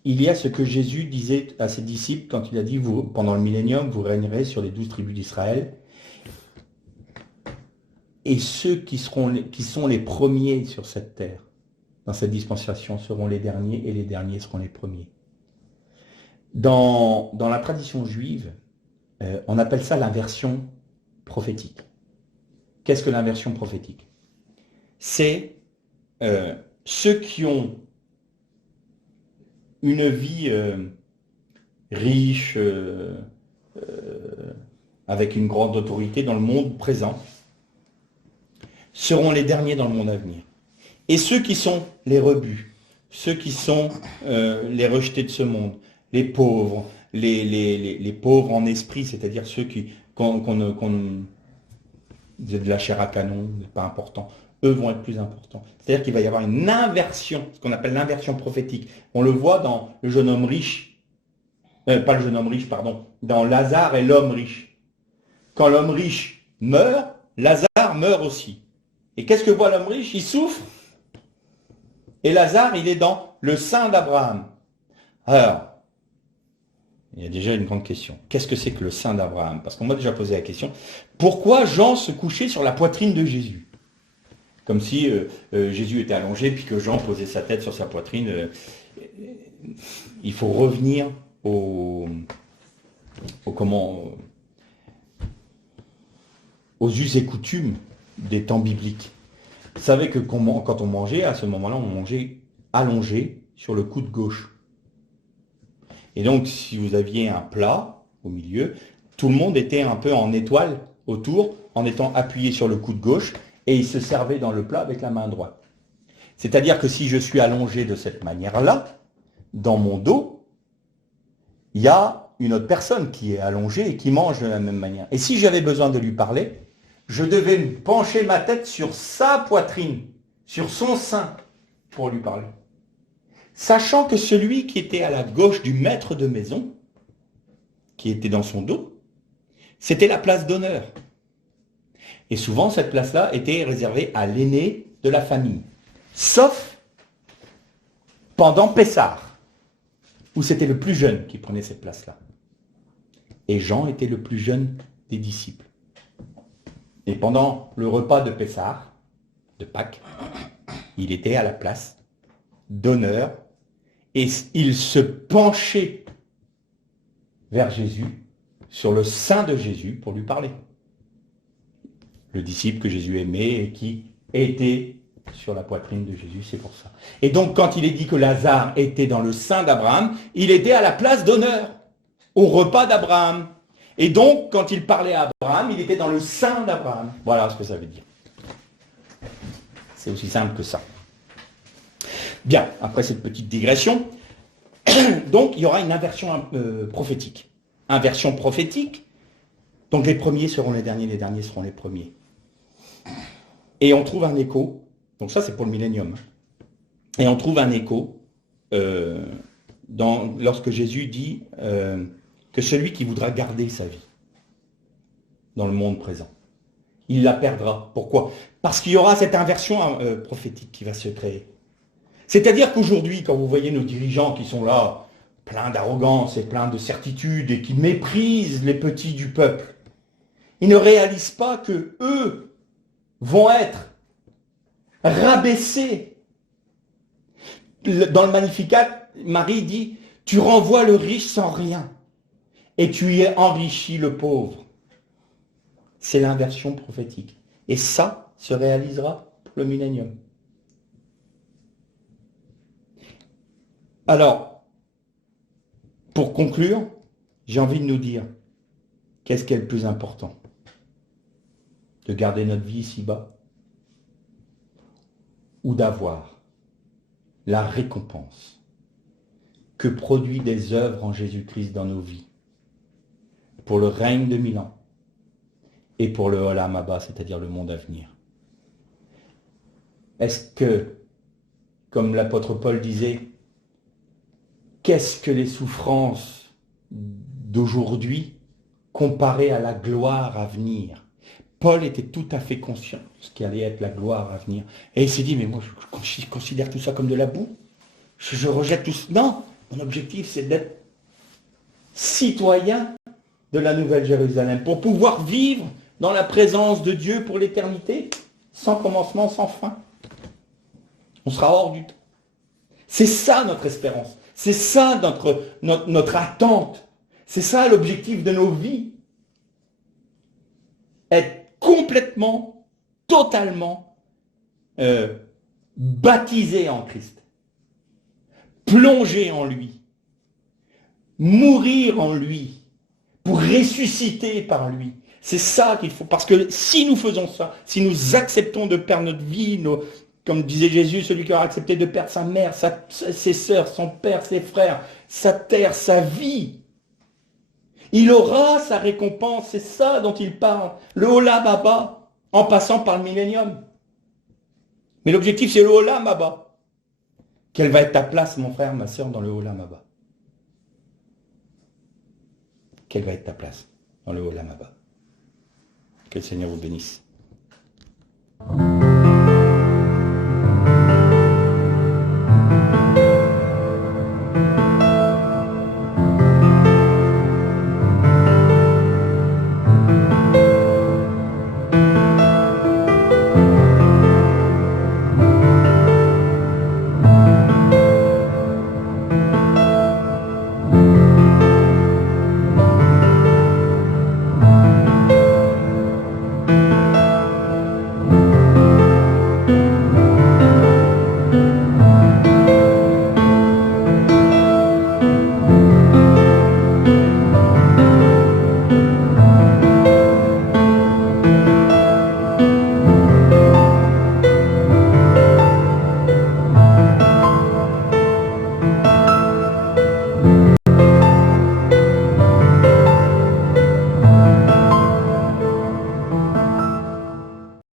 il y a ce que Jésus disait à ses disciples quand il a dit, vous, pendant le millénium, vous régnerez sur les 12 tribus d'Israël. Et ceux qui sont les premiers sur cette terre, dans cette dispensation, seront les derniers, et les derniers seront les premiers. Dans la tradition juive, on appelle ça l'inversion prophétique. Qu'est-ce que l'inversion prophétique? C'est ceux qui ont une vie riche, avec une grande autorité dans le monde présent, seront les derniers dans le monde à venir. Et ceux qui sont les rebuts, ceux qui sont les rejetés de ce monde, les pauvres, les pauvres en esprit, c'est-à-dire ceux qui de la chair à canon, pas important, eux vont être plus importants. C'est-à-dire qu'il va y avoir une inversion, ce qu'on appelle l'inversion prophétique. On le voit dans le jeune homme riche, pas le jeune homme riche, pardon, dans Lazare et l'homme riche. Quand l'homme riche meurt, Lazare meurt aussi. Et qu'est-ce que voit l'homme riche? Il souffre. Et Lazare, il est dans le sein d'Abraham. Alors, il y a déjà une grande question. Qu'est-ce que c'est que le sein d'Abraham? Parce qu'on m'a déjà posé la question. Pourquoi Jean se couchait sur la poitrine de Jésus? Comme si Jésus était allongé, puis que Jean posait sa tête sur sa poitrine. Il faut revenir aux us et coutumes des temps bibliques. Vous savez que quand on mangeait, à ce moment-là, on mangeait allongé sur le coude gauche. Et donc, si vous aviez un plat au milieu, tout le monde était un peu en étoile autour, en étant appuyé sur le coude gauche, et il se servait dans le plat avec la main droite. C'est-à-dire que si je suis allongé de cette manière-là, dans mon dos, il y a une autre personne qui est allongée et qui mange de la même manière. Et si j'avais besoin de lui parler, je devais pencher ma tête sur sa poitrine, sur son sein, pour lui parler. Sachant que celui qui était à la gauche du maître de maison, qui était dans son dos, c'était la place d'honneur. Et souvent, cette place-là était réservée à l'aîné de la famille. Sauf pendant Pessah, où c'était le plus jeune qui prenait cette place-là. Et Jean était le plus jeune des disciples. Et pendant le repas de Pessah, de Pâques, il était à la place d'honneur et il se penchait vers Jésus, sur le sein de Jésus, pour lui parler. Le disciple que Jésus aimait et qui était sur la poitrine de Jésus, c'est pour ça. Et donc, quand il est dit que Lazare était dans le sein d'Abraham, il était à la place d'honneur, au repas d'Abraham. Et donc, quand il parlait à Abraham, il était dans le sein d'Abraham. Voilà ce que ça veut dire. C'est aussi simple que ça. Bien, après cette petite digression, donc il y aura une inversion prophétique. Inversion prophétique, donc les premiers seront les derniers seront les premiers. Et on trouve un écho, donc ça c'est pour le millénium, et on trouve un écho lorsque Jésus dit que celui qui voudra garder sa vie dans le monde présent, il la perdra. Pourquoi? Parce qu'il y aura cette inversion prophétique qui va se créer. C'est-à-dire qu'aujourd'hui, quand vous voyez nos dirigeants qui sont là, pleins d'arrogance et pleins de certitude, et qui méprisent les petits du peuple, ils ne réalisent pas que eux vont être rabaissés. Dans le Magnificat, Marie dit, tu renvoies le riche sans rien et tu y enrichis le pauvre. C'est l'inversion prophétique. Et ça se réalisera pour le millénium. Alors, pour conclure, j'ai envie de nous dire, qu'est-ce qui est le plus important? De garder notre vie ici-bas ou d'avoir la récompense que produit des œuvres en Jésus-Christ dans nos vies pour le règne de 1000 ans et pour le Olam Haba, c'est-à-dire le monde à venir. Est-ce que, comme l'apôtre Paul disait, qu'est-ce que les souffrances d'aujourd'hui comparées à la gloire à venir? Paul était tout à fait conscient de ce qui allait être la gloire à venir. Et il s'est dit, mais moi je considère tout ça comme de la boue. Je rejette tout ça. Non, mon objectif c'est d'être citoyen de la Nouvelle Jérusalem, pour pouvoir vivre dans la présence de Dieu pour l'éternité, sans commencement, sans fin. On sera hors du temps. C'est ça notre espérance. C'est ça notre attente. C'est ça l'objectif de nos vies. Être complètement, totalement baptisé en Christ. Plonger en lui. Mourir en lui. Pour ressusciter par lui. C'est ça qu'il faut. Parce que si nous faisons ça, si nous acceptons de perdre notre vie, comme disait Jésus, celui qui aura accepté de perdre sa mère, ses sœurs, son père, ses frères, sa terre, sa vie, il aura sa récompense. C'est ça dont il parle. Le Olam Haba, en passant par le millénium. Mais l'objectif, c'est le Olam Haba. Quelle va être ta place, mon frère, ma sœur, dans le Olam Haba? Quelle va être ta place dans le Olam Haba? Que le Seigneur vous bénisse.